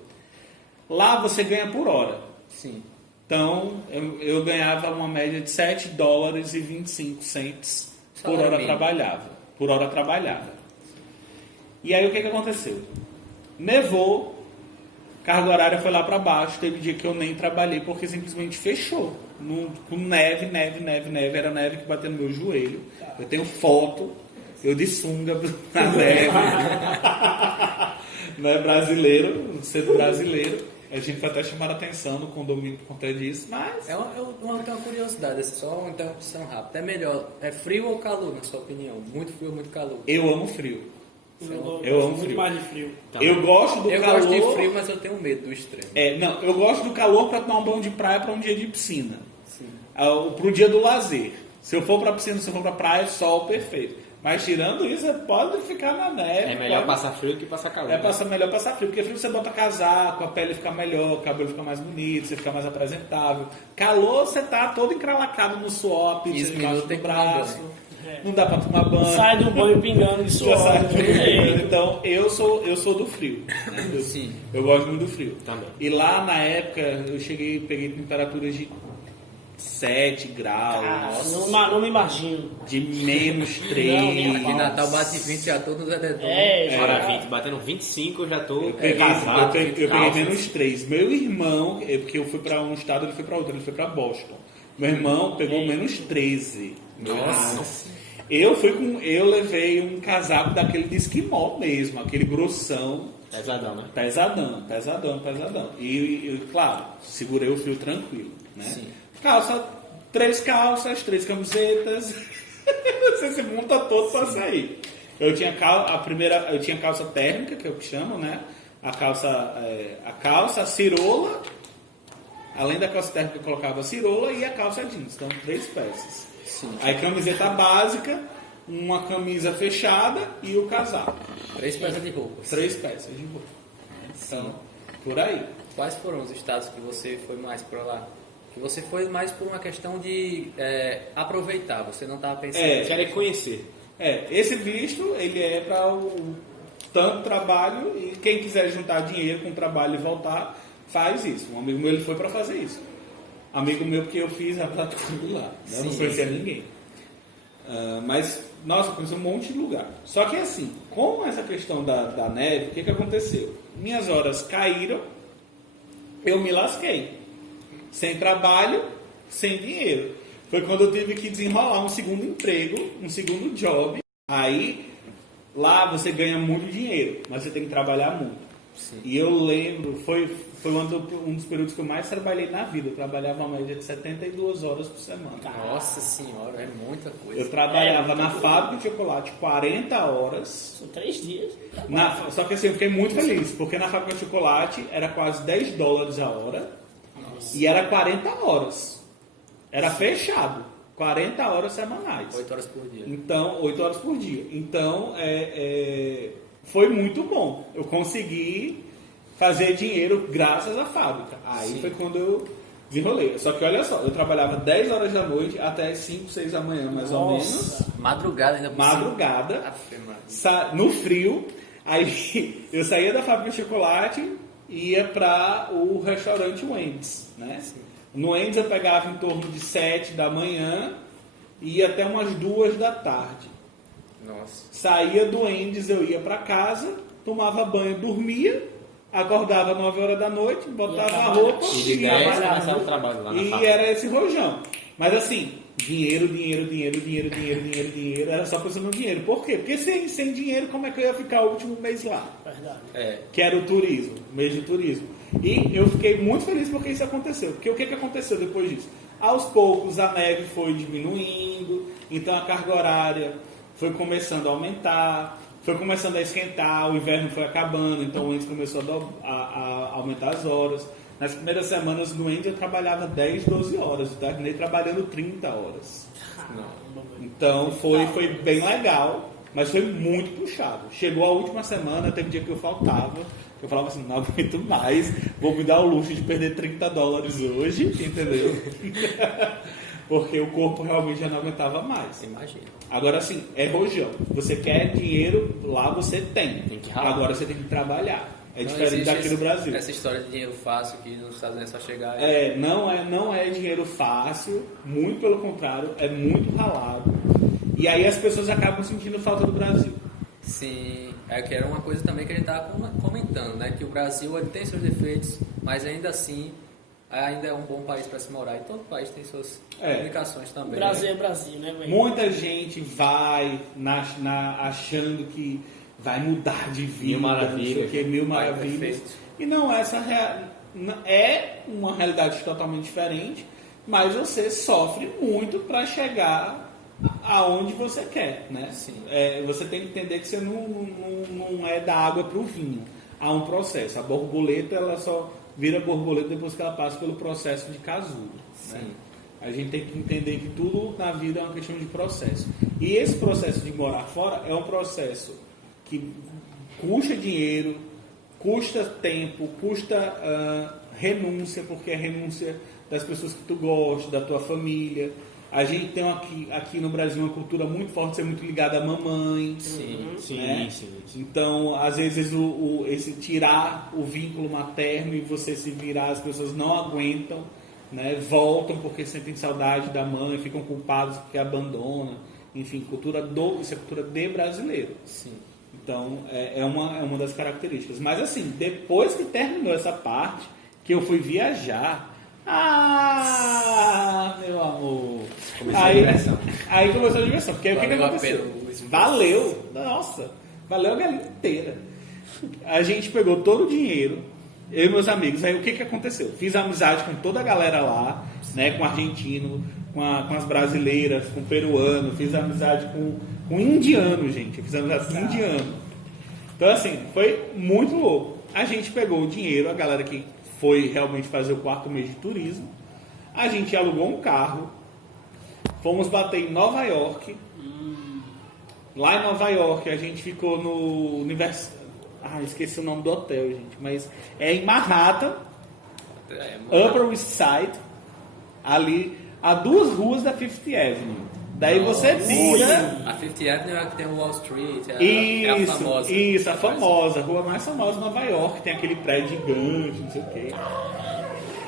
Lá você ganha por hora. Sim. Então, eu ganhava uma média de $7,25 por hora trabalhada. E aí, o que aconteceu? Nevou, carga horária foi lá para baixo, teve dia que eu nem trabalhei, porque simplesmente fechou. Com neve, era neve que bateu no meu joelho. Eu tenho foto, eu de sunga na neve. Não é brasileiro, sendo brasileiro. A gente vai até chamar a atenção no condomínio por conta disso, mas... É uma curiosidade, essa só uma interrupção rápida. É melhor, é frio ou calor, na sua opinião? Muito frio ou muito calor? Eu amo frio. Eu amo muito frio. mais de frio. Eu gosto do calor... Eu gosto de frio, mas eu tenho medo do extremo. Eu gosto do calor para tomar um banho de praia para um dia de piscina. Sim. Pro dia do lazer. Se eu for para piscina, se eu for para praia, sol, perfeito. Mas tirando isso, você pode ficar na neve. É melhor passar frio que passar calor. Melhor passar frio, porque frio você bota casaco, a pele fica melhor, o cabelo fica mais bonito, você fica mais apresentável. Calor, você tá todo encralacado no suor, a pizza debaixo do braço. Não dá pra tomar banho. Sai do banho pingando de suor. Então, eu sou do frio. Né? Eu gosto muito do frio. Também. E lá, na época, eu peguei temperaturas de 7 graus. Não me imagino. De menos 3. Aqui em Natal bate 20 já todos os edredons. Fora 20, batendo 25 eu já tô Eu peguei menos 3. Meu irmão, porque eu fui para um estado, ele foi para outro, ele foi para Boston. Meu irmão pegou menos 13. Nossa. Eu levei um casaco daquele de esquimó mesmo, aquele grossão. Pesadão, né? Pesadão. E claro, segurei o frio tranquilo, né? Sim. 3 calças, 3 camisetas. Você se monta todo para sair. Eu tinha calça térmica, que é o que chamam, né? A calça, a cirola. Além da calça térmica, eu colocava a cirola e a calça jeans. Então, 3 peças. Sim. Aí camiseta básica, uma camisa fechada e o casaco. 3 peças de roupas. 3 peças de roupa. Então, por aí. Quais foram os estados que você foi mais por lá? Que você foi mais por uma questão de aproveitar, você não estava pensando... Querer conhecer. Esse visto, ele é para o tanto trabalho, e quem quiser juntar dinheiro com o trabalho e voltar, faz isso. Um amigo meu, ele foi para fazer isso. Amigo meu, porque eu fiz a plataforma lá. Eu não conhecia ninguém. Mas, nossa, eu conheci um monte de lugar. Só que assim, com essa questão da neve, o que aconteceu? Minhas horas caíram, eu me lasquei. Sem trabalho, sem dinheiro. Foi quando eu tive que desenrolar um segundo emprego, um segundo job. Aí, lá você ganha muito dinheiro, mas você tem que trabalhar muito. Sim. E eu lembro, foi um dos períodos que eu mais trabalhei na vida. Eu trabalhava uma média de 72 horas por semana. Nossa senhora, é muita coisa. Eu trabalhava na fábrica de chocolate 40 horas. São 3 dias. Só que assim, eu fiquei muito feliz, porque na fábrica de chocolate era quase $10 a hora. Nossa. E era 40 horas. Era fechado. 40 horas semanais. 8 horas por dia. Então, 8 horas por dia. Então, foi muito bom. Eu consegui fazer dinheiro graças à fábrica. Aí foi quando eu desenrolei. Só que olha só, eu trabalhava 10 horas da noite até as 5, 6 da manhã, mais ou menos. Madrugada ainda por Madrugada. No frio. Aí eu saía da fábrica de chocolate e ia para o restaurante Wendy's, né? Sim. No Wendy's eu pegava em torno de 7 da manhã e ia até umas 2 da tarde. Nossa. Saía do Wendy's, eu ia para casa, tomava banho, dormia, acordava 9 horas da noite, botava a roupa e ia o trabalho lá na fábrica. Era esse rojão. Mas assim, dinheiro, era só pensando no dinheiro. Por quê? Porque sem dinheiro, como é que eu ia ficar o último mês lá? Verdade. Que era o turismo, mês de turismo. E eu fiquei muito feliz porque isso aconteceu. Porque o que aconteceu depois disso? Aos poucos a neve foi diminuindo, então a carga horária foi começando a aumentar, foi começando a esquentar, o inverno foi acabando, então o Wendy's começou a aumentar as horas. Nas primeiras semanas no Wendy's eu trabalhava 10, 12 horas, eu terminei trabalhando 30 horas. Então foi bem legal, mas foi muito puxado. Chegou a última semana, teve dia que eu faltava, eu falava assim, não aguento mais, vou me dar o luxo de perder $30 hoje, entendeu? Porque o corpo realmente já não aguentava mais. Imagina. Agora sim, é rojão. Você quer dinheiro, lá você tem. Agora você tem que trabalhar. É diferente daqui no Brasil. Essa história de dinheiro fácil que nos Estados Unidos é só chegar... Não é dinheiro fácil, muito pelo contrário, é muito ralado. E aí as pessoas acabam sentindo falta do Brasil. Sim, que era uma coisa também que a gente estava comentando, né? Que o Brasil ele tem seus defeitos, mas ainda assim ainda é um bom país para se morar. E todo país tem suas complicações também. Brasil é Brasil, né, velho? Muita gente vai achando que vai mudar de vida, mil maravilhas. E não, é uma realidade totalmente diferente, mas você sofre muito para chegar aonde você quer, né? Você tem que entender que você não é da água para o vinho. Há um processo. A borboleta ela só vira borboleta depois que ela passa pelo processo de casulo. Né? A gente tem que entender que tudo na vida é uma questão de processo. E esse processo de morar fora é um processo que custa dinheiro, custa tempo, custa renúncia, porque é renúncia das pessoas que tu gosta, da tua família. A gente tem aqui no Brasil uma cultura muito forte, ser muito ligada à mamãe. Sim. Então, às vezes, esse tirar o vínculo materno e você se virar, as pessoas não aguentam, né? Voltam porque sentem saudade da mãe, ficam culpados porque abandonam. Enfim, isso é cultura de brasileiro. Sim. Então, é uma das características. Mas, assim, depois que terminou essa parte, que eu fui viajar... meu amor. Aí começou a diversão. Porque o que aconteceu? Valeu. Nossa, valeu a galinha inteira. A gente pegou todo o dinheiro, eu e meus amigos. Aí o que aconteceu? Fiz amizade com toda a galera lá, né? Com argentino, com as brasileiras, com peruano. Fiz amizade com indiano, gente. Eu fiz amizade com indiano. Então, assim, foi muito louco. A gente pegou o dinheiro, a galera que foi realmente fazer o 4º mês de turismo. A gente alugou um carro, fomos bater em Nova York, Lá em Nova York, a gente ficou no esqueci o nome do hotel, gente. Mas é em Manhattan, Upper West Side, ali a 2 ruas da Fifth Avenue. Daí você vira... A Fifth Avenue é que tem o Wall Street, é a famosa. Isso, a famosa, a rua mais famosa de Nova York, tem aquele prédio gigante, não sei o quê.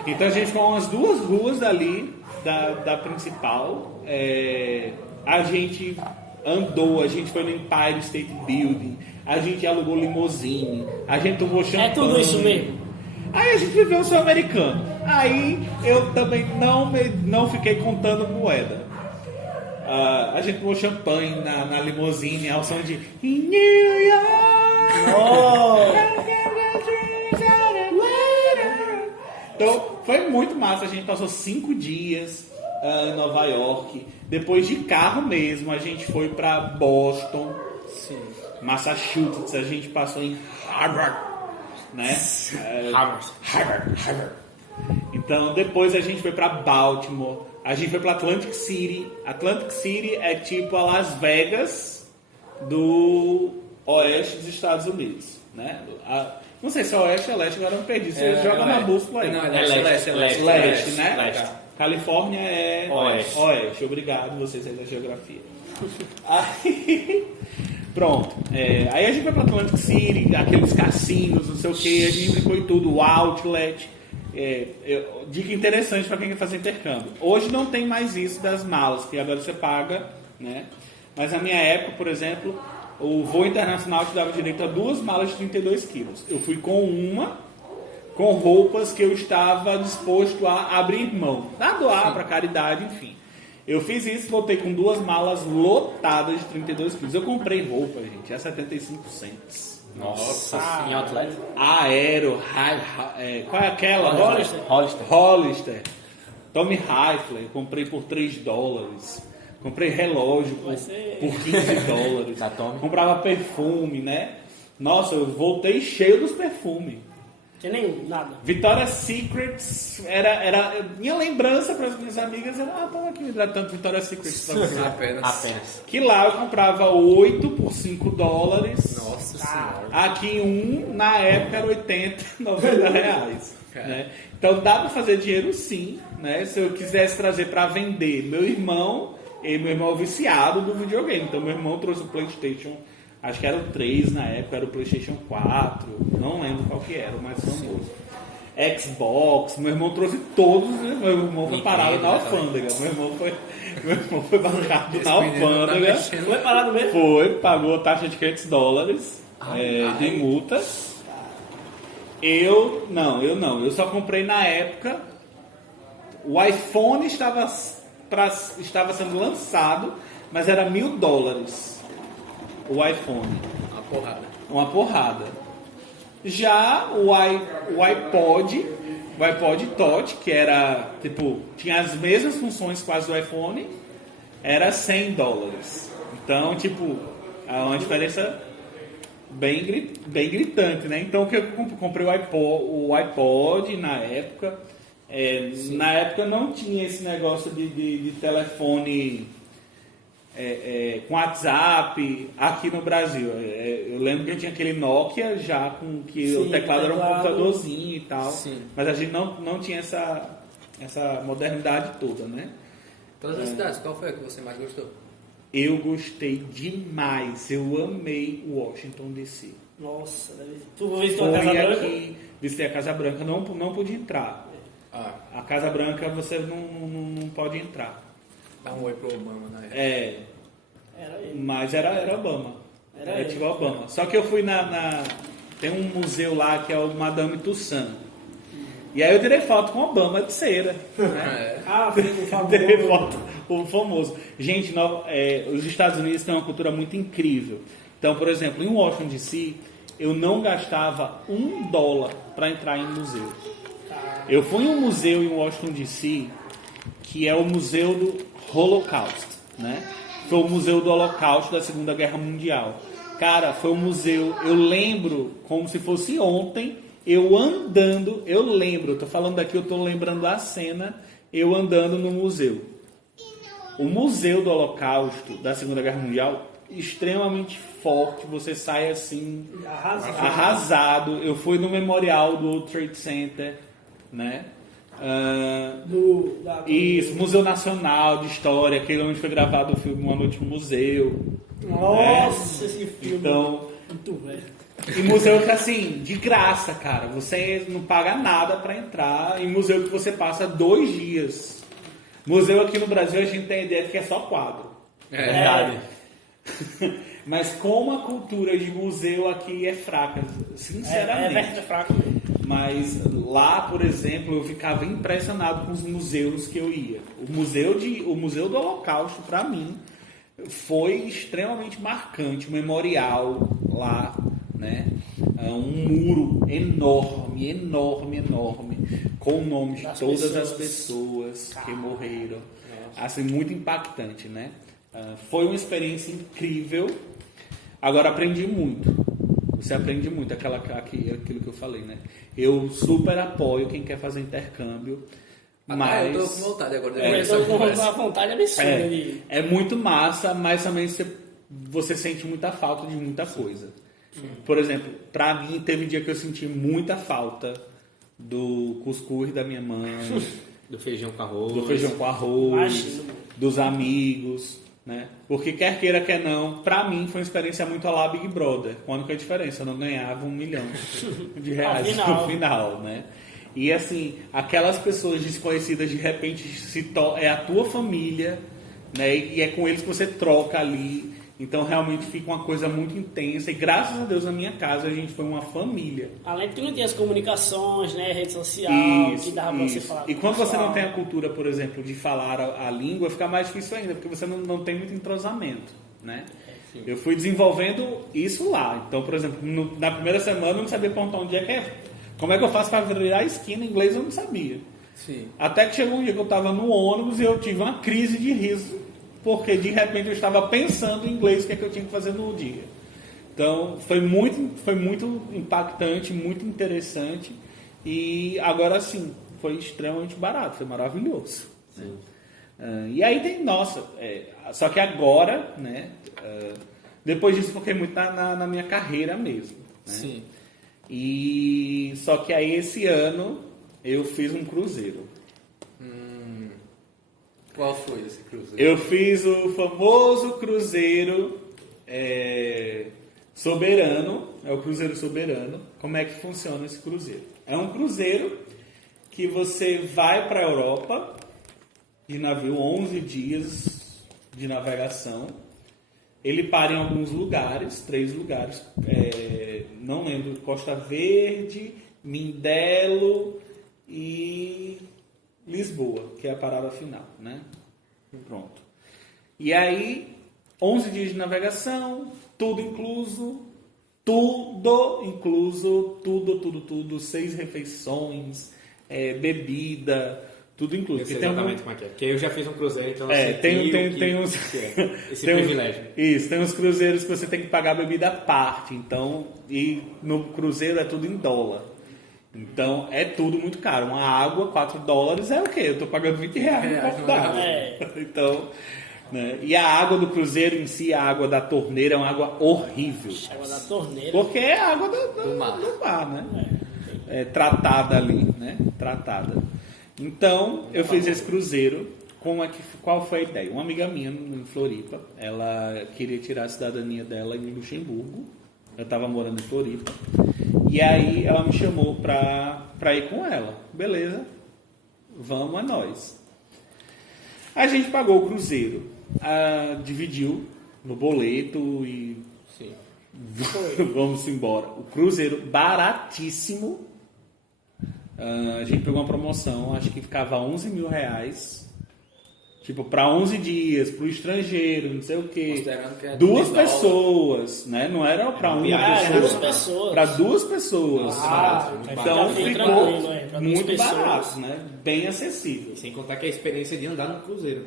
Então a gente ficou umas 2 ruas ali da principal. A gente andou, a gente foi no Empire State Building, a gente alugou limousine, a gente tomou champanhe. É tudo isso mesmo. Aí a gente viveu o sonho americano. Aí eu também não fiquei contando moeda. A gente tomou champanhe na limousine ao som de New York. Então foi muito massa. A gente passou 5 dias em Nova York. Depois de carro mesmo, a gente foi para Boston, Massachusetts. A gente passou em Harvard, né? Harvard. Então depois a gente foi para Baltimore. A gente foi para Atlantic City. Atlantic City é tipo a Las Vegas do oeste dos Estados Unidos, né? Não sei se é oeste ou leste, agora eu me perdi. Você joga na bússola aí. Não, é leste, né? Leste. Califórnia é oeste. Obrigado, vocês aí da geografia. Aí, pronto. Aí a gente foi para Atlantic City, aqueles cassinos, não sei o que. A gente brincou em tudo, o outlet. Dica interessante para quem quer fazer intercâmbio. Hoje não tem mais isso das malas, que agora você paga, né? Mas na minha época, por exemplo, o voo internacional te dava direito a 2 malas de 32 quilos. Eu fui com uma, com roupas que eu estava disposto a abrir mão, a doar para caridade, enfim. Eu fiz isso, voltei com 2 malas lotadas de 32 quilos. Eu comprei roupa, gente, a 75 cents. Nossa, em outlet? Aero, qual é aquela? Hollister. Tommy Hilfiger, comprei por $3. Comprei relógio por $15. Da Tommy. Comprava perfume, né? Nossa, eu voltei cheio dos perfumes. Tinha nem nada. Victoria's Secret era minha lembrança para as minhas amigas. Toma aqui um hidratante Victoria's Secret pra você. Apenas. Que lá eu comprava 8 por $5. Nossa senhora. Aqui na época era 80, 90 reais. Né? Então dá para fazer dinheiro sim, né? Se eu quisesse trazer para vender, meu irmão é viciado do videogame. Então meu irmão trouxe o PlayStation, acho que era o 3 na época, era o PlayStation 4, não lembro qual que era, o mais famoso. Xbox, meu irmão trouxe todos, né? Meu irmão foi parado na alfândega. Meu irmão foi bancado na alfândega. Foi parado mesmo? Foi, pagou a taxa de $500 de multa. Eu não. Eu só comprei na época. O iPhone estava sendo lançado, mas era $1.000 o iPhone. Uma porrada. Já o iPod Touch, que era, tipo, tinha as mesmas funções quase do iPhone, era $100. Então, tipo, há uma diferença bem gritante, né? Então, que eu comprei o iPod na época. Na época não tinha esse negócio de telefone com WhatsApp aqui no Brasil. Eu lembro que eu tinha aquele Nokia já com que o teclado era um computadorzinho e tal. Sim. Mas a gente não tinha essa modernidade toda, né? Todas as cidades, qual foi a que você mais gostou? Eu gostei demais. Eu amei Washington DC. Nossa, tu visitou a Casa Branca? Visitei a Casa Branca, não pude entrar. A Casa Branca você não pode entrar. Dá um oi pro Obama, né? Era ele. Mas era Obama. Era tipo Obama. Só que eu fui tem um museu lá que é o Madame Tussauds. E aí eu tirei foto com Obama de cera. Né? Tirei foto com o famoso. Gente, os Estados Unidos têm uma cultura muito incrível. Então, por exemplo, em Washington DC, eu não gastava $1 para entrar em museu. Eu fui em um museu em Washington DC, que é o Museu do Holocausto, né? Foi o Museu do Holocausto da Segunda Guerra Mundial. Cara, foi um museu, eu lembro como se fosse ontem, eu andando, eu tô falando aqui, eu tô lembrando a cena, eu andando no museu. O Museu do Holocausto da Segunda Guerra Mundial, extremamente forte, você sai assim arrasado. Eu fui no memorial do World Trade Center, né? Isso, Museu Nacional de História, aquele onde foi gravado o filme Uma Noite no Museu. Nossa, esse filme. Então, muito velho. e museu que assim, de graça, cara. Você não paga nada para entrar. E museu que você passa 2 dias. Museu aqui no Brasil a gente tem a ideia de que é só quadro. É verdade. Mas como a cultura de museu aqui é fraca, sinceramente. É fraco mesmo. Mas lá, por exemplo, eu ficava impressionado com os museus que eu ia. O Museu do Holocausto, para mim, foi extremamente marcante. O memorial lá, né? Um muro enorme, com o nome de todas as pessoas que morreram. Assim, muito impactante, né? Foi uma experiência incrível. Agora aprendi muito. Você aprende muito, aquilo que eu falei, né? Eu super apoio quem quer fazer intercâmbio. Mas eu tô com vontade agora. Eu tô com uma vontade absurda de... É muito massa, mas também você sente muita falta de muita coisa. Por exemplo, pra mim teve um dia que eu senti muita falta do cuscuz da minha mãe, Do feijão com arroz. Imagino. dos amigos, né? Porque quer queira, quer não, pra mim foi uma experiência muito a lá Big Brother. Com a única diferença, eu não ganhava R$1 milhão de reais no final, né? E assim, aquelas pessoas desconhecidas de repente é a tua família, né? E é com eles que você troca ali. Então realmente fica uma coisa muito intensa. E graças a Deus na minha casa a gente foi uma família. Além de que não tinha as comunicações, né? Rede social, que dava pra você falar. E quando você não tem a cultura, por exemplo, de falar a língua, fica mais difícil ainda, porque você não tem muito entrosamento, né? Eu fui desenvolvendo isso lá. Então, por exemplo, na primeira semana eu não sabia contar onde é que é. Como é que eu faço para virar a esquina em inglês, eu não sabia. Sim. Até que chegou um dia que eu estava no ônibus e eu tive uma crise de riso, porque de repente eu estava pensando em inglês o que é que eu tinha que fazer no dia. Então foi muito impactante, muito interessante, e agora sim, foi extremamente barato, foi maravilhoso. E aí tem, só que agora, né, depois disso foquei muito na minha carreira mesmo. Né? Sim. E só que aí esse ano eu fiz um cruzeiro. Qual foi esse cruzeiro? Eu fiz o famoso cruzeiro soberano, é o cruzeiro soberano. Como é que funciona esse cruzeiro? É um cruzeiro que você vai para a Europa de navio, 11 dias de navegação. Ele para em alguns lugares, 3 lugares, não lembro, Costa Verde, Mindelo e Lisboa, que é a parada final, né? Pronto. E aí, 11 dias de navegação, tudo incluso, tudo, 6 refeições, bebida, tudo incluso. Eu sei exatamente como é que é. Porque eu já fiz um cruzeiro, então tem uns esse privilégio. Isso, tem uns cruzeiros que você tem que pagar bebida à parte. Então, e no cruzeiro é tudo em dólar. Então, é tudo muito caro. Uma água, $4 é o quê? Eu tô pagando R$20 no copo d'água. Então, né? E a água do cruzeiro em si, a água da torneira, é uma água horrível. Água da torneira. Porque é a água do mar, né? Tratada ali, né? Tratada. Então, eu fiz esse cruzeiro. Qual foi a ideia? Uma amiga minha em Floripa, ela queria tirar a cidadania dela em Luxemburgo. Eu estava morando em Floripa. E aí ela me chamou pra ir com ela. Beleza, vamos, é nóis. A gente pagou o cruzeiro, dividiu no boleto e vamos embora. O cruzeiro baratíssimo. A gente pegou uma promoção, acho que ficava R$11 mil. Tipo, para 11 dias, para o estrangeiro, não sei o quê. Duas pessoas, né? Não era para uma pessoa. Para 2 pessoas. Então ficou muito barato, né? Bem acessível. E sem contar que a experiência de andar no cruzeiro.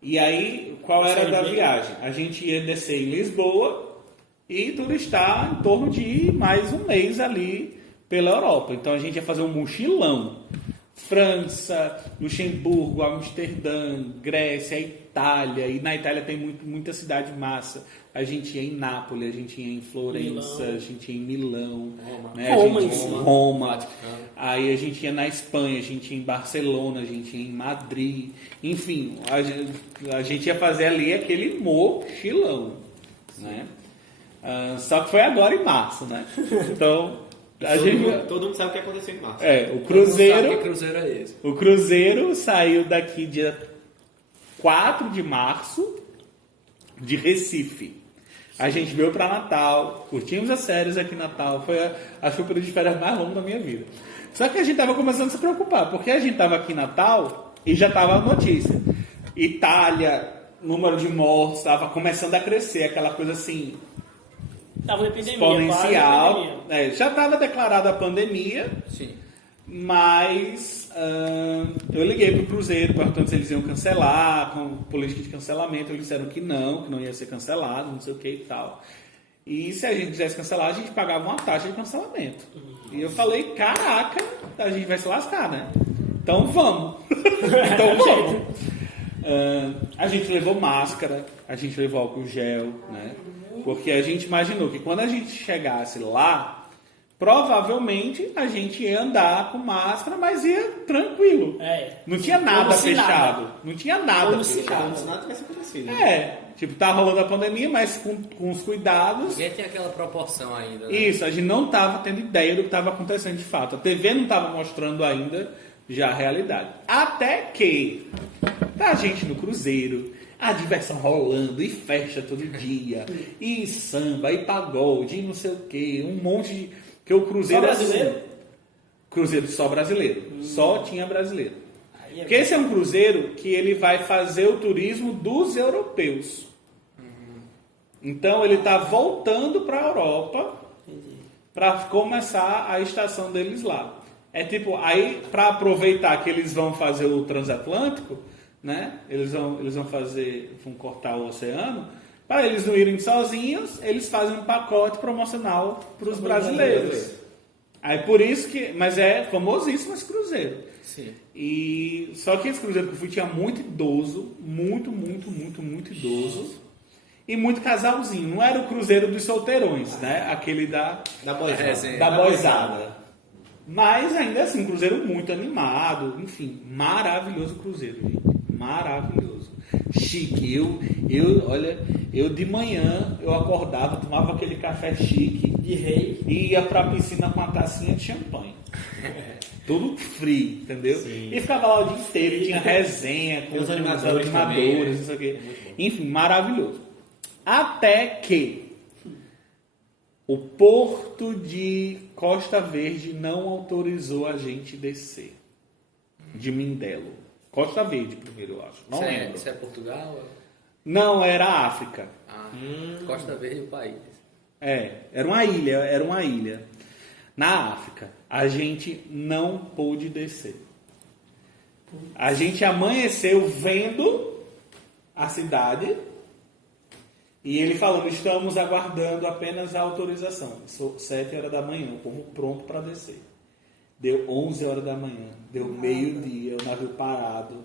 E aí, qual era da viagem? A gente ia descer em Lisboa e turistar em torno de mais um mês ali pela Europa. Então a gente ia fazer um mochilão. França, Luxemburgo, Amsterdã, Grécia, Itália, e na Itália tem muita cidade massa. A gente ia em Nápoles, a gente ia em Florença, a gente ia em Milão, né? Roma. Aí a gente ia na Espanha, a gente ia em Barcelona, a gente ia em Madrid. Enfim, a gente ia fazer ali aquele mochilão, né? Só que foi agora em março, né? Então... Todo mundo sabe o que aconteceu em março. O Cruzeiro... Sabe que Cruzeiro é esse? O Cruzeiro saiu daqui dia 4 de março de Recife. A gente veio para Natal, curtimos as férias aqui em Natal. Acho que foi o período de férias mais longo da minha vida. Só que a gente estava começando a se preocupar, porque a gente estava aqui em Natal e já estava a notícia. Itália, número de mortos, estava começando a crescer, aquela coisa assim... Tava uma epidemia, exponencial. Já estava declarada a pandemia. Sim. Mas eu liguei pro Cruzeiro perguntando se eles iam cancelar, com política de cancelamento. Eles disseram que não ia ser cancelado, não sei o que e tal. E se a gente quisesse cancelar, a gente pagava uma taxa de cancelamento. E eu falei, caraca, a gente vai se lascar, né? Então vamos. A gente levou máscara, a gente levou álcool gel, né? Porque a gente imaginou que quando a gente chegasse lá, provavelmente a gente ia andar com máscara, mas ia tranquilo. Não tinha nada fechado. Não tinha nada fechado. Como se nada tivesse acontecido. Tá rolando a pandemia, mas com os cuidados. Ninguém tem aquela proporção ainda, né? Isso, a gente não estava tendo ideia do que estava acontecendo de fato. A TV não estava mostrando ainda já a realidade. Até que a gente no Cruzeiro, a diversão rolando, e festa todo dia, e samba, e pagode, e não sei o quê, um monte de... Porque o Cruzeiro só brasileiro? Cruzeiro só brasileiro. Só tinha brasileiro. Porque esse é um cruzeiro que ele vai fazer o turismo dos europeus. Então ele está voltando para a Europa para começar a estação deles lá. É tipo, aí para aproveitar que eles vão fazer o transatlântico, né? Eles vão cortar o oceano. Para eles não irem sozinhos, eles fazem um pacote promocional para os brasileiros. Aí por isso que, mas é famosíssimo esse cruzeiro. Sim. E só que esse cruzeiro que eu fui tinha muito idoso, muito idoso. E muito casalzinho. Não era o cruzeiro dos solteirões, né? Aquele da boizada. Mas ainda assim, um cruzeiro muito animado. Enfim, maravilhoso cruzeiro, gente. Maravilhoso. Chique. Eu de manhã, eu acordava, tomava aquele café chique de rei e ia pra piscina com uma tacinha de champanhe. Tudo frio, entendeu? Sim. E ficava lá o dia inteiro, e tinha resenha com os animadores, não sei o quê. Enfim, maravilhoso. Até que o porto de Costa Verde não autorizou a gente descer. De Mindelo. Costa Verde primeiro, eu acho. Não lembro. Isso é Portugal? Não, era África. Costa Verde, o país. Era uma ilha. Na África, a gente não pôde descer. A gente amanheceu vendo a cidade e ele falando, estamos aguardando apenas a autorização. 7 horas da manhã, o povo pronto para descer. Deu 11 horas da manhã, deu meio-dia, o navio parado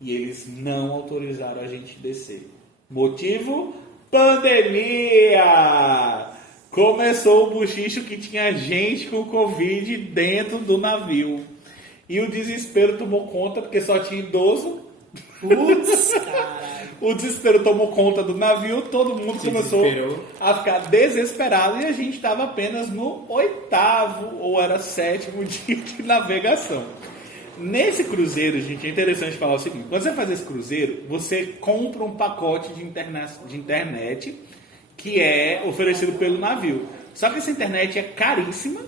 e eles não autorizaram a gente descer. Motivo? Pandemia! Começou o buchicho que tinha gente com Covid dentro do navio. E o desespero tomou conta, porque só tinha idoso. Putz, caralho. O desespero tomou conta do navio, todo mundo começou a ficar desesperado e a gente estava apenas no 8º ou era 7º dia de navegação. Nesse cruzeiro, gente, é interessante falar o seguinte: quando você faz esse cruzeiro, você compra um pacote de internet que é oferecido pelo navio. Só que essa internet é caríssima,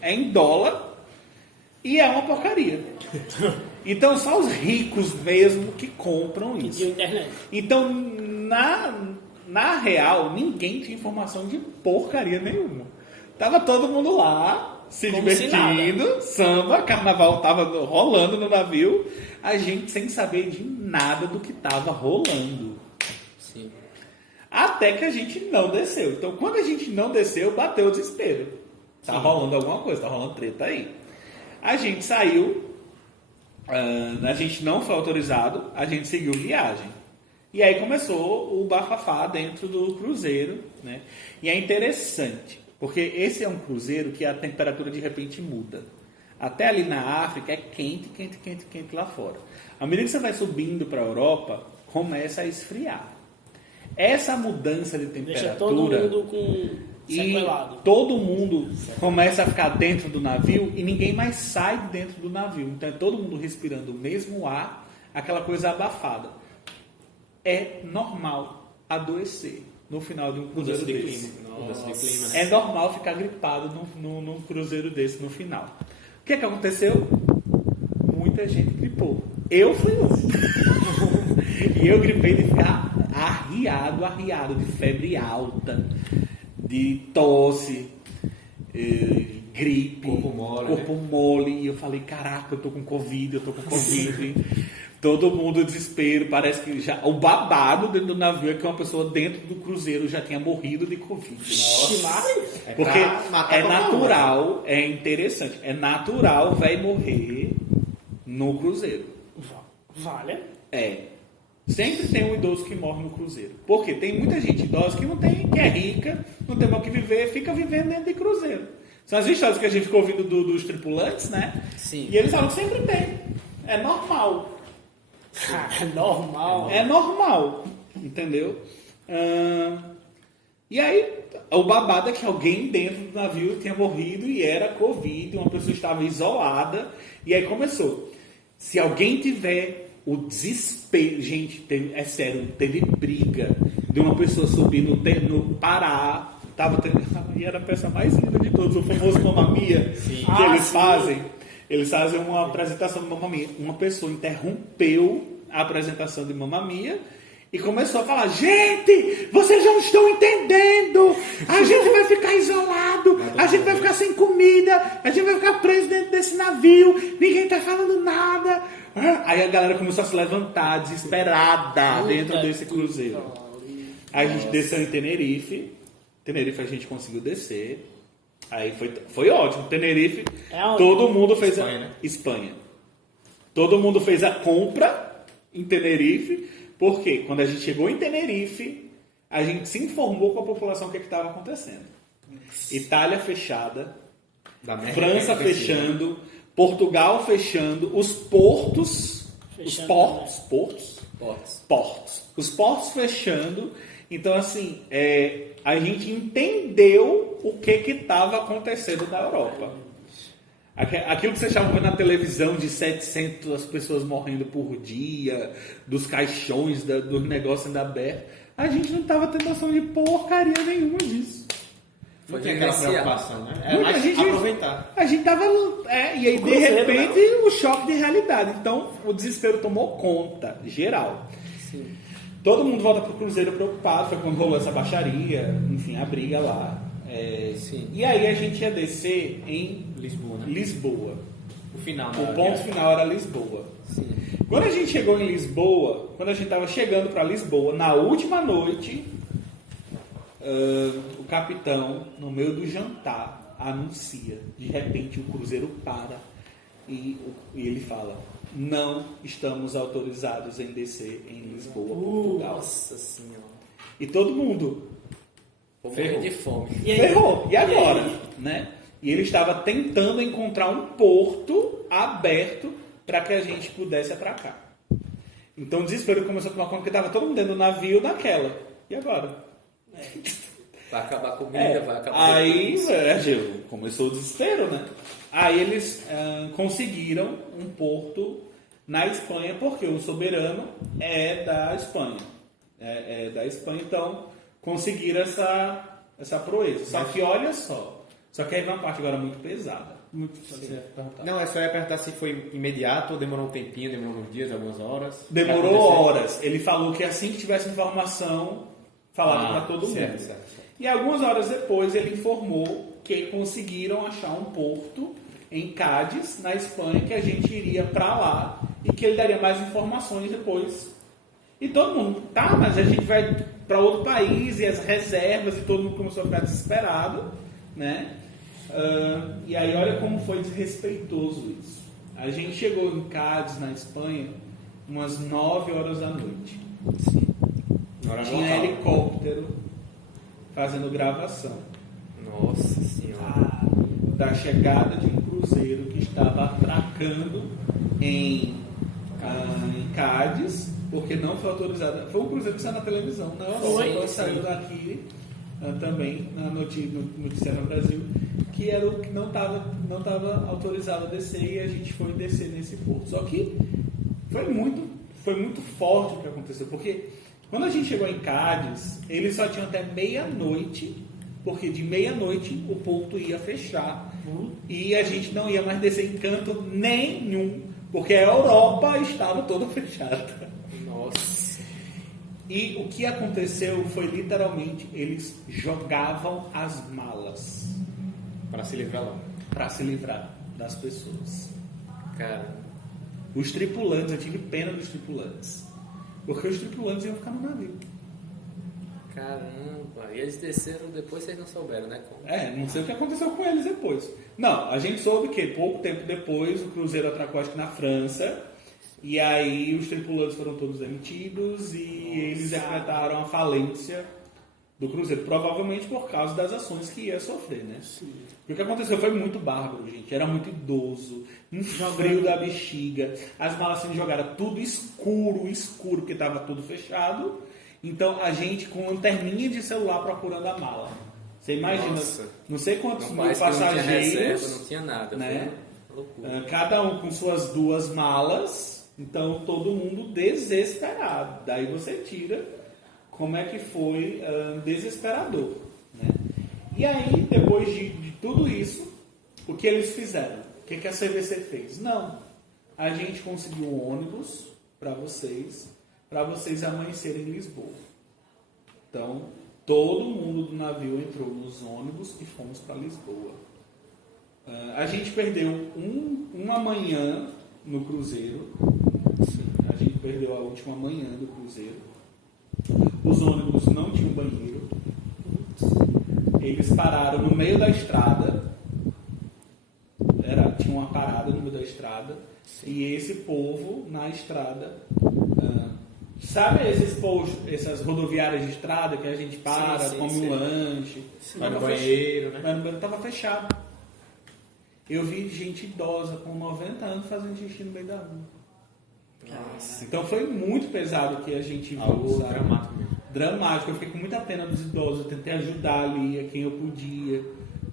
é em dólar e é uma porcaria. Então, só os ricos mesmo que compram isso. E internet. Então, na real, ninguém tinha informação de porcaria nenhuma. Tava todo mundo lá, se divertindo, samba, carnaval tava rolando no navio, a gente sem saber de nada do que tava rolando. Sim. Até que a gente não desceu. Então, quando a gente não desceu, bateu o desespero. Tá rolando alguma coisa, tá rolando treta aí. A gente saiu A gente não foi autorizado, a gente seguiu viagem. E aí começou o bafafá dentro do cruzeiro, né? E é interessante, porque esse é um cruzeiro que a temperatura de repente muda. Até ali na África é quente, quente, quente, quente lá fora. À medida que você vai subindo para a Europa, começa a esfriar. Essa mudança de temperatura... Deixa todo mundo com sequelado. E todo mundo começa a ficar dentro do navio e ninguém mais sai de dentro do navio. Então é todo mundo respirando o mesmo ar, aquela coisa abafada. É normal adoecer no final de um cruzeiro desse. É normal ficar gripado num cruzeiro desse no final. O que é que aconteceu? Muita gente gripou. Eu fui um. E eu gripei de ficar arriado, de febre alta, de tosse, gripe, corpo mole. E eu falei, caraca, eu tô com Covid. Todo mundo desespero, parece que já o babado dentro do navio é que uma pessoa dentro do cruzeiro já tinha morrido de Covid. Porque é natural, é interessante, é natural vai morrer no cruzeiro. Vale? É. Sempre tem um idoso que morre no cruzeiro. Porque tem muita gente idosa que não tem, que é rica, não tem mais o que viver, fica vivendo dentro de cruzeiro. São as histórias que a gente ficou ouvindo dos tripulantes, né? Sim. E eles falam que sempre tem. É normal. É normal. É normal, entendeu? E aí, o babado é que alguém dentro do navio tinha morrido e era Covid, uma pessoa estava isolada, e aí começou. Se alguém tiver o desespero... Gente, é sério, teve briga de uma pessoa subir no Pará, e era a peça mais linda de todos, o famoso Mamma Mia, que eles fazem. Eles fazem uma apresentação de Mamma Mia. Uma pessoa interrompeu a apresentação de Mamma Mia e começou a falar: gente, vocês não estão entendendo, a gente vai ficar isolado, a gente vai ficar sem comida, a gente vai ficar preso dentro desse navio, ninguém tá falando nada. Aí a galera começou a se levantar desesperada dentro desse cruzeiro. Aí a gente desceu em Tenerife a gente conseguiu descer. Aí foi ótimo. Tenerife, todo mundo fez Espanha, né? Espanha. Todo mundo fez a compra em Tenerife, porque quando a gente chegou em Tenerife, a gente se informou com a população o que estava acontecendo. Itália fechada, França fechando, Portugal fechando, os portos fechando. Então, assim, a gente entendeu o que estava acontecendo na Europa. Aquilo que você estava vendo na televisão de 700 pessoas morrendo por dia, dos caixões, dos negócios ainda abertos, a gente não estava tendo noção de porcaria nenhuma disso. Não tem aquela preocupação, né? A gente aproveitar. A gente tava... e aí, de repente, o choque de realidade. Então, o desespero tomou conta, geral. Sim. Todo mundo volta pro cruzeiro preocupado. Foi quando rolou essa baixaria, enfim, a briga lá. Sim. E aí a gente ia descer em Lisboa, né? Lisboa. O ponto final era Lisboa. Sim. Quando a gente chegou em Lisboa, quando a gente estava chegando para Lisboa, na última noite, o capitão, no meio do jantar, anuncia. De repente o cruzeiro para e ele fala: não estamos autorizados em descer em Lisboa, Portugal. Nossa Senhora. E todo mundo Ferro de fome. ferrou. E agora? Né? E ele estava tentando encontrar um porto aberto para que a gente pudesse atracar. Então o desespero começou a tomar conta, porque estava todo mundo dentro do navio naquela. E agora? Vai acabar a comida, vai acabar Aí começou o desespero, né? Aí eles conseguiram um porto na Espanha, porque o soberano é da Espanha. É da Espanha, então conseguiram essa proeza. Só que olha só. Só que aí vem uma parte agora muito pesada. Não, é só ia perguntar se foi imediato ou demorou um tempinho, demorou uns dias, algumas horas. Demorou horas. Ele falou que assim que tivesse informação, falava para todo mundo. Certo. E algumas horas depois ele informou que conseguiram achar um porto em Cádiz, na Espanha, que a gente iria para lá e que ele daria mais informações depois. E todo mundo, mas a gente vai para outro país e as reservas, e todo mundo começou a ficar desesperado, né? E aí olha como foi desrespeitoso isso. A gente chegou em Cádiz, na Espanha, umas 9 horas da noite. Tinha helicóptero fazendo gravação. Nossa senhora. Da chegada de um cruzeiro que estava atracando em Cádiz, porque não foi autorizado. Foi um cruzeiro que saiu na televisão, na Europa, saiu daqui também na noticiário no Brasil, que era o que não estava autorizado a descer, e a gente foi descer nesse porto. Só que foi muito forte o que aconteceu, porque quando a gente chegou em Cádiz, eles só tinham até meia-noite, porque de meia-noite o porto ia fechar e a gente não ia mais descer em canto nenhum, porque a Europa estava toda fechada. Nossa. E o que aconteceu foi literalmente, eles jogavam as malas Para se livrar lá. para se livrar das pessoas. Cara, Os tripulantes, eu tive pena dos tripulantes, porque os tripulantes iam ficar no navio. caramba. E eles desceram depois, vocês não souberam, né? Como? Não sei o que aconteceu com eles depois. Não, a gente soube que pouco tempo depois o cruzeiro atracou, acho que na França, e aí os tripulantes foram todos demitidos e eles decretaram a falência do cruzeiro, provavelmente por causa das ações que ia sofrer, né? Sim. O que aconteceu foi muito bárbaro, gente. Era muito idoso, um frio da bexiga, as malas sendo jogadas tudo escuro, porque estava tudo fechado. Então a gente com lanterninha de celular procurando a mala. Você imagina, Nossa. não sei quantos Não, mil parece que não tinha passageiros, reserva, não tinha nada. né? Foi uma loucura. Cada um com suas 2 malas, então todo mundo desesperado. Daí você tira como é que foi desesperador, né? E aí, depois de tudo isso, o que eles fizeram? O que a CVC fez? Não, a gente conseguiu um ônibus para vocês amanhecerem em Lisboa. Então, todo mundo do navio entrou nos ônibus e fomos para Lisboa. A gente perdeu uma manhã no cruzeiro. A gente perdeu a última manhã do cruzeiro. Os ônibus não tinham banheiro. Eles pararam no meio da estrada. Tinha uma parada no meio da estrada. E esse povo na estrada... sabe essas rodoviárias de estrada que a gente para, come um lanche, vai no banheiro, né? Vai no banheiro, estava fechado. Eu vi gente idosa com 90 anos fazendo xixi no meio da rua. Nossa. Então foi muito pesado o que a gente viu. Algo sabe? dramático mesmo. Dramático. Eu fiquei com muita pena dos idosos. Eu tentei ajudar ali a quem eu podia.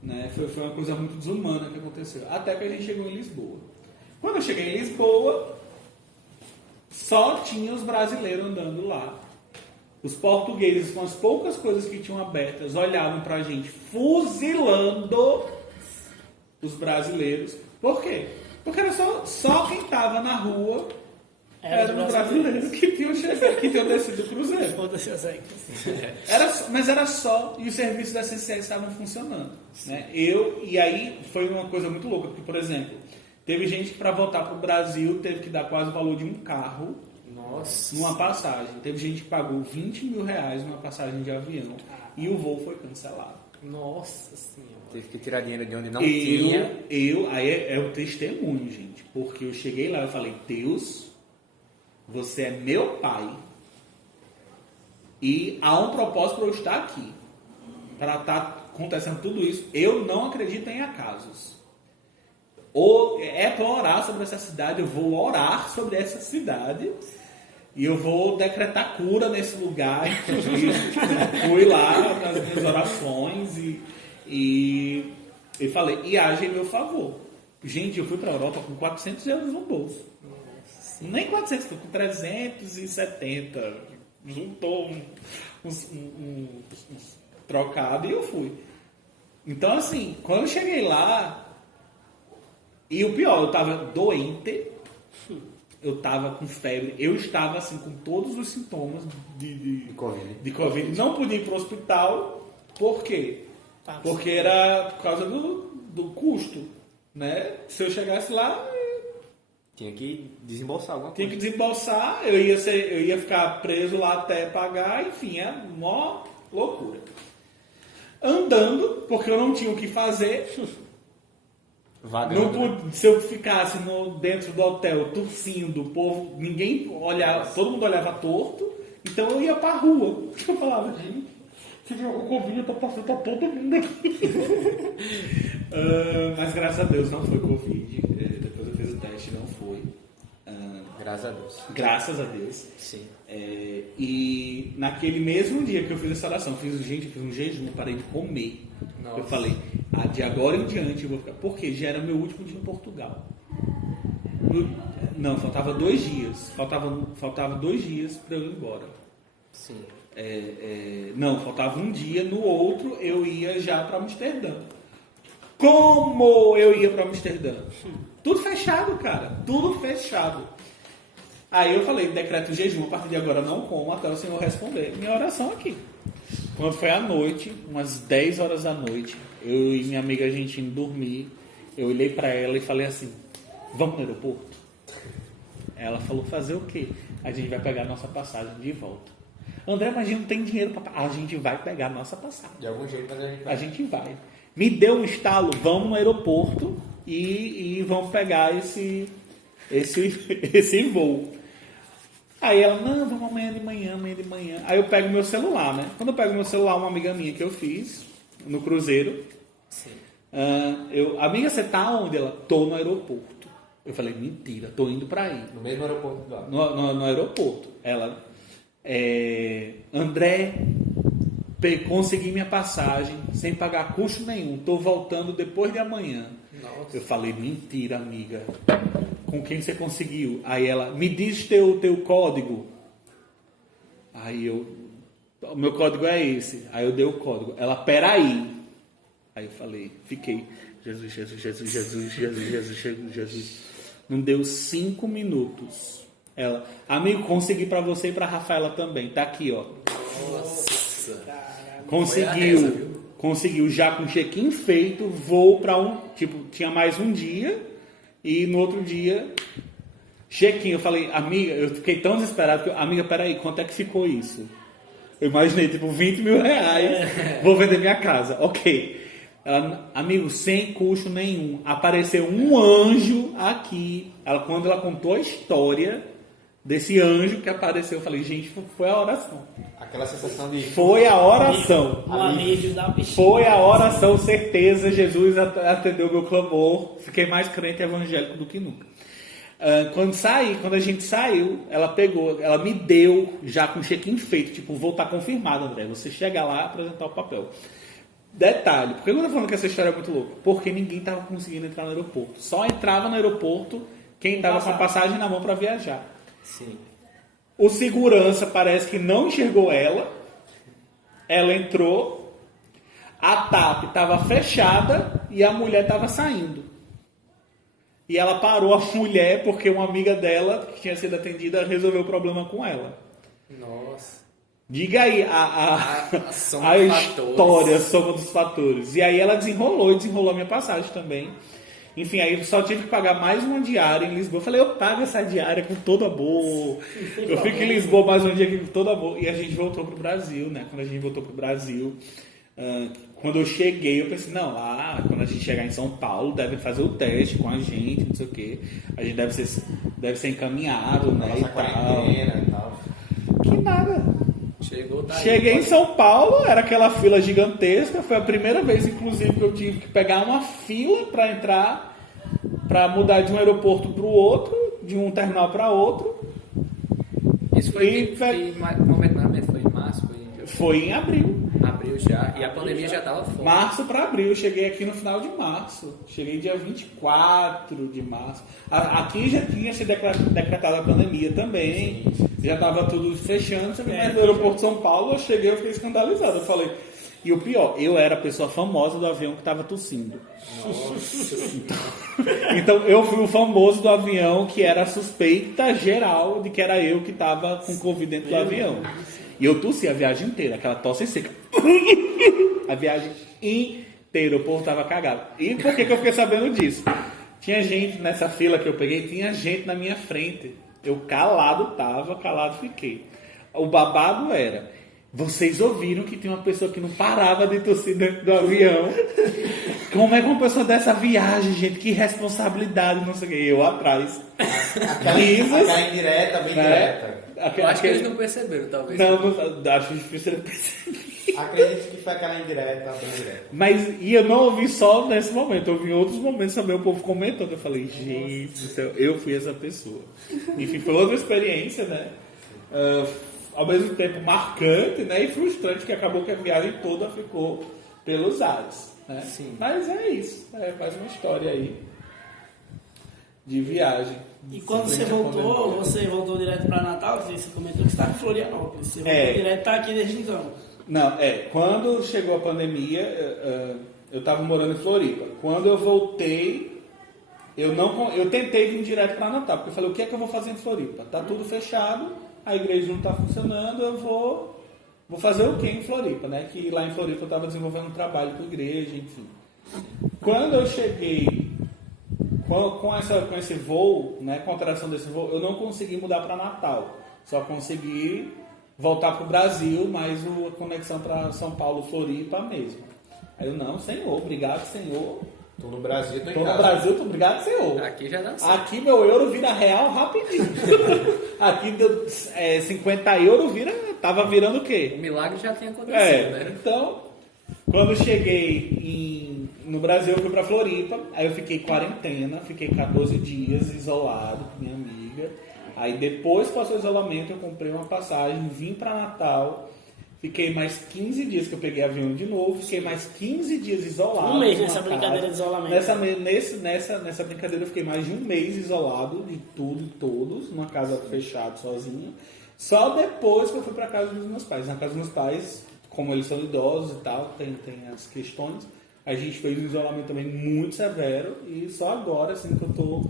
Né? Foi uma coisa muito desumana que aconteceu. Até que a gente chegou em Lisboa. Quando eu cheguei em Lisboa, só tinha os brasileiros andando lá. Os portugueses, com as poucas coisas que tinham abertas, olhavam pra gente fuzilando os brasileiros. Por quê? Porque era só quem tava na rua eram os brasileiros que tinham chegado, que tinham descido do cruzeiro. Mas era só, e os serviços essenciais estavam funcionando. Né? E aí foi uma coisa muito louca, porque, por exemplo, teve gente que para voltar para o Brasil teve que dar quase o valor de um carro. Nossa. Numa passagem. Teve gente que pagou 20 mil reais numa passagem de avião e o voo foi cancelado. Nossa senhora. Teve que tirar dinheiro de onde não tinha. tinha. Aí é o testemunho, gente. Porque eu cheguei lá e falei, Deus, você é meu pai. E há um propósito para eu estar aqui. Para estar acontecendo tudo isso. Eu não acredito em acasos. Ou é para orar sobre essa cidade, eu vou orar sobre essa cidade. E eu vou decretar cura nesse lugar. Fui lá nas minhas orações e falei, e age em meu favor. Gente, eu fui para a Europa com 400 euros no bolso. Nem 400, foi com 370. Juntou uns trocados e eu fui. Então, assim, quando eu cheguei lá, e o pior, eu tava doente, eu tava com febre, eu estava assim com todos os sintomas de Covid. Não podia ir para o hospital, por quê? Porque era por causa do custo, né? Se eu chegasse lá, tinha que desembolsar alguma coisa. Tinha que desembolsar, eu ia ficar preso lá até pagar, enfim, é uma loucura. Andando, porque eu não tinha o que fazer, Se eu ficasse dentro do hotel tossindo, o povo, todo mundo olhava torto, então eu ia pra rua. Eu falava, gente, o Covid tá passando pra todo mundo aqui. Mas graças a Deus não foi Covid. Depois eu fiz o teste, não foi. Graças a Deus. Graças a Deus. Sim. E naquele mesmo dia que eu fiz essa oração, eu fiz um jejum, eu parei de comer. Nossa. Eu falei, de agora em diante eu vou ficar. Porque já era meu último dia em Portugal. Não, faltava 2 dias. Faltava 2 dias para eu ir embora. Sim. Não, faltava um dia. No outro eu ia já para Amsterdã. Como eu ia para Amsterdã? Tudo fechado, cara. Tudo fechado. Aí eu falei, decreto jejum, a partir de agora não como até o Senhor responder. Minha oração aqui. Quando foi à noite, umas 10 horas da noite, eu e minha amiga, a gente indo dormir, eu olhei pra ela e falei assim, vamos no aeroporto? Ela falou, fazer o quê? A gente vai pegar a nossa passagem de volta. André, mas a gente não tem dinheiro pra... A gente vai pegar a nossa passagem. De algum jeito, mas a gente vai. A gente vai. Me deu um estalo, vamos no aeroporto e vamos pegar esse voo. Aí ela, não, vamos amanhã de manhã. Aí eu pego meu celular, né? Quando eu pego meu celular, uma amiga minha que eu fiz no cruzeiro. Sim. Amiga, você tá onde? Ela, tô no aeroporto. Eu falei, mentira, tô indo pra aí. No mesmo aeroporto lá. No aeroporto. Ela, André, consegui minha passagem sem pagar custo nenhum. Tô voltando depois de amanhã. Nossa. Eu falei, mentira, amiga. Com quem você conseguiu? Aí ela, me diz teu código. Aí o meu código é esse. Aí eu dei o código. Ela, peraí. Aí eu falei, fiquei, Jesus. Não deu 5 minutos. Ela, amigo, consegui pra você e pra Rafaela também. Tá aqui, ó. Nossa. Conseguiu já com check-in feito, voo pra tinha mais um dia. E no outro dia, check-in. Eu falei, amiga, eu fiquei tão desesperado que amiga, peraí, quanto é que ficou isso? Eu imaginei, 20 mil reais, vou vender minha casa. Ok. Ela, amigo, sem custo nenhum. Apareceu um anjo aqui. Quando ela contou a história desse anjo que apareceu, eu falei, gente, foi a oração. Aquela sensação de... Foi a oração. Foi a oração, certeza. Jesus atendeu meu clamor. Fiquei mais crente evangélico do que nunca. Quando a gente saiu, ela me deu já com check-in feito. Tipo, vou estar confirmado, André. Você chega lá e apresentar o papel. Detalhe, por que eu tô falando que essa história é muito louca? Porque ninguém estava conseguindo entrar no aeroporto. Só entrava no aeroporto quem estava com a passagem na mão para viajar. Sim. O segurança parece que não enxergou ela. Ela entrou. A TAP estava fechada e a mulher estava saindo. E ela parou a mulher porque uma amiga dela, que tinha sido atendida, resolveu o problema com ela. Nossa. Diga aí a história, a soma dos fatores. E aí ela desenrolou a minha passagem também. Enfim, aí eu só tive que pagar mais uma diária em Lisboa. Eu falei, eu pago essa diária com todo amor. Eu fico em Lisboa mais um dia aqui com todo amor. E a gente voltou pro Brasil, né? Quando a gente voltou pro Brasil, quando eu cheguei, eu pensei, não, lá, quando a gente chegar em São Paulo, devem fazer o teste com a gente, não sei o quê. A gente deve ser encaminhado, né? Nossa quarentena e tal. Que nada. Cheguei em São Paulo, era aquela fila gigantesca. Foi a primeira vez, inclusive, que eu tive que pegar uma fila para entrar, para mudar de um aeroporto para o outro, de um terminal para outro. Isso foi momento foi em março? Foi em abril. Abril já, e a pandemia já estava fora. Março para abril, eu cheguei aqui no final de março. Cheguei dia 24 de março. Aqui já tinha se decretado a pandemia também. Sim. Já estava tudo fechando. Mas no aeroporto de São Paulo, eu cheguei e fiquei escandalizado. Eu falei... E o pior, eu era a pessoa famosa do avião que estava tossindo. Então, eu fui o famoso do avião que era a suspeita geral de que era eu que estava com Covid dentro do avião. E eu tossi a viagem inteira, aquela tosse seca. A viagem inteira, o povo estava cagado. E por que eu fiquei sabendo disso? Tinha gente nessa fila que eu peguei, tinha gente na minha frente. Eu calado fiquei. O babado era... vocês ouviram que tem uma pessoa que não parava de tossir dentro do avião. Como é que uma pessoa dessa viagem, gente? Que responsabilidade, não sei o que. Eu atrás. Aquela indireta, bem direta. Eu acho que eles não perceberam, talvez. Não, acho difícil eu perceber. Acredito que foi aquela indireta, bem direta. Mas e eu não ouvi só nesse momento, eu ouvi em outros momentos também o povo comentando. Eu falei, gente do céu, eu fui essa pessoa. Enfim, foi outra experiência, né? Ao mesmo tempo marcante, né? E frustrante, que acabou que a viagem toda ficou pelos ares. Né? Sim. Mas é isso, é mais uma história aí de viagem. E quando você voltou direto para Natal, você comentou que estava em Florianópolis. Você voltou direto, está aqui desde então. Não, quando chegou a pandemia, eu estava morando em Floripa. Quando eu voltei, eu tentei vir direto para Natal, porque eu falei, o que é que eu vou fazer em Floripa? Tá tudo fechado, a igreja não está funcionando, eu vou fazer o que em Floripa, né? Que lá em Floripa eu estava desenvolvendo um trabalho com a igreja, enfim. Quando eu cheguei com esse voo, né, com a alteração desse voo, eu não consegui mudar para Natal. Só consegui voltar para o Brasil, mas a conexão para São Paulo, Floripa mesmo. Aí eu, não, Senhor, obrigado, Senhor. Tô no Brasil, tô em casa. Tô no Brasil, tô obrigado, Senhor. Aqui já dá certo. Aqui meu euro vira real rapidinho. Aqui deu 50 euros, tava virando o quê? O milagre já tinha acontecido, né? Então, quando eu cheguei no Brasil, eu fui pra Floripa, aí eu fiquei quarentena, fiquei 14 dias isolado com minha amiga. Aí depois que passou o isolamento, eu comprei uma passagem, vim pra Natal, fiquei mais 15 dias que eu peguei avião de novo, fiquei mais 15 dias isolado. Um mês nessa brincadeira de isolamento. Nessa brincadeira eu fiquei mais de um mês isolado de tudo e todos, numa casa fechada, sozinho. Só depois que eu fui pra casa dos meus pais. Na casa dos meus pais, como eles são idosos e tal, tem as questões, a gente fez um isolamento também muito severo e só agora assim que eu tô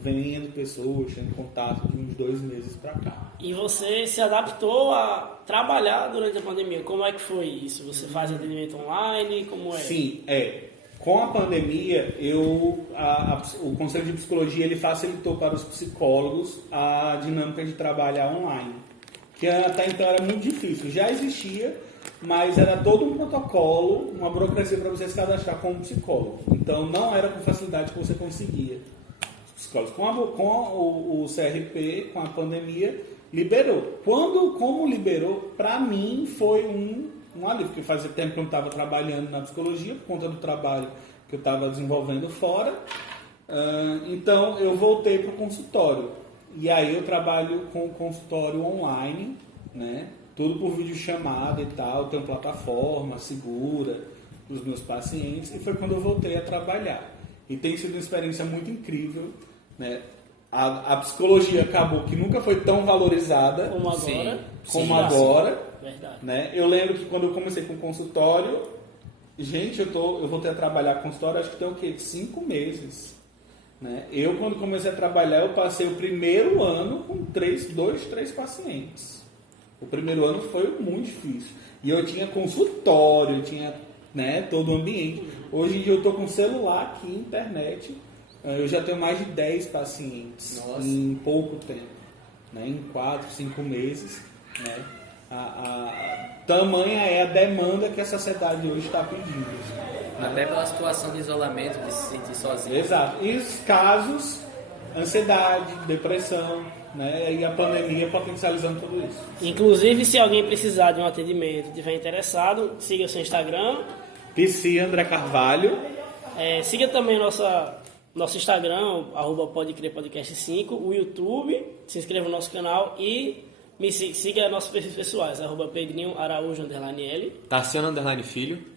vendo pessoas, tendo contato de uns 2 meses pra cá. E você se adaptou a trabalhar durante a pandemia? Como é que foi isso? Você faz atendimento online? Como é? Sim, com a pandemia, o Conselho de Psicologia ele facilitou para os psicólogos a dinâmica de trabalhar online, que até então era muito difícil. Já existia, mas era todo um protocolo, uma burocracia para você se cadastrar como psicólogo. Então não era com facilidade que você conseguia. Os psicólogos. Com o CRP, com a pandemia, liberou. Como liberou, para mim foi um alívio, porque fazia tempo que eu não estava trabalhando na psicologia, por conta do trabalho que eu estava desenvolvendo fora. Então eu voltei para o consultório. E aí eu trabalho com consultório online, né? Tudo por videochamada e tal, tenho plataforma segura para os meus pacientes, e foi quando eu voltei a trabalhar. E tem sido uma experiência muito incrível, né? A psicologia acabou que nunca foi tão valorizada como agora. Verdade. Né? Eu lembro que quando eu comecei com o consultório, gente, eu voltei a trabalhar com consultório, acho que tem o quê? 5 meses. Né? Eu, quando comecei a trabalhar, eu passei o primeiro ano com 3 pacientes. O primeiro ano foi muito difícil. E eu tinha consultório, eu tinha, né, todo o ambiente. Hoje em dia eu estou com celular aqui, internet. Eu já tenho mais de 10 pacientes. Nossa. Em pouco tempo. Né? Em 4, 5 meses. Né? Tamanha é a demanda que a sociedade hoje está pedindo. Até pela situação de isolamento, de se sentir sozinho. Exato. E os casos, ansiedade, depressão, né? E a pandemia potencializando tudo isso. Inclusive, se alguém precisar de um atendimento, estiver interessado, siga o seu Instagram. PC André Carvalho. Siga também nosso Instagram, @podecrepodcast5, o YouTube, se inscreva no nosso canal e siga nossos perfis pessoais, @Pedrinho Araújo _L. Tarciano _Filho.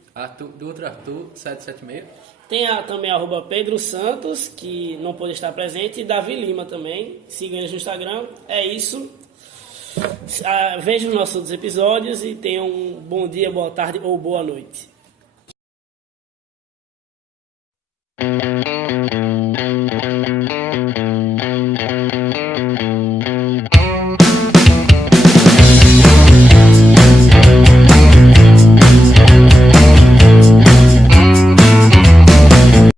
Dutra Arthur 776. Tem também @Pedro Santos, que não pôde estar presente, e Davi Lima também. Sigam eles no Instagram. É isso. Vejam os nossos outros episódios e tenham um bom dia, boa tarde ou boa noite.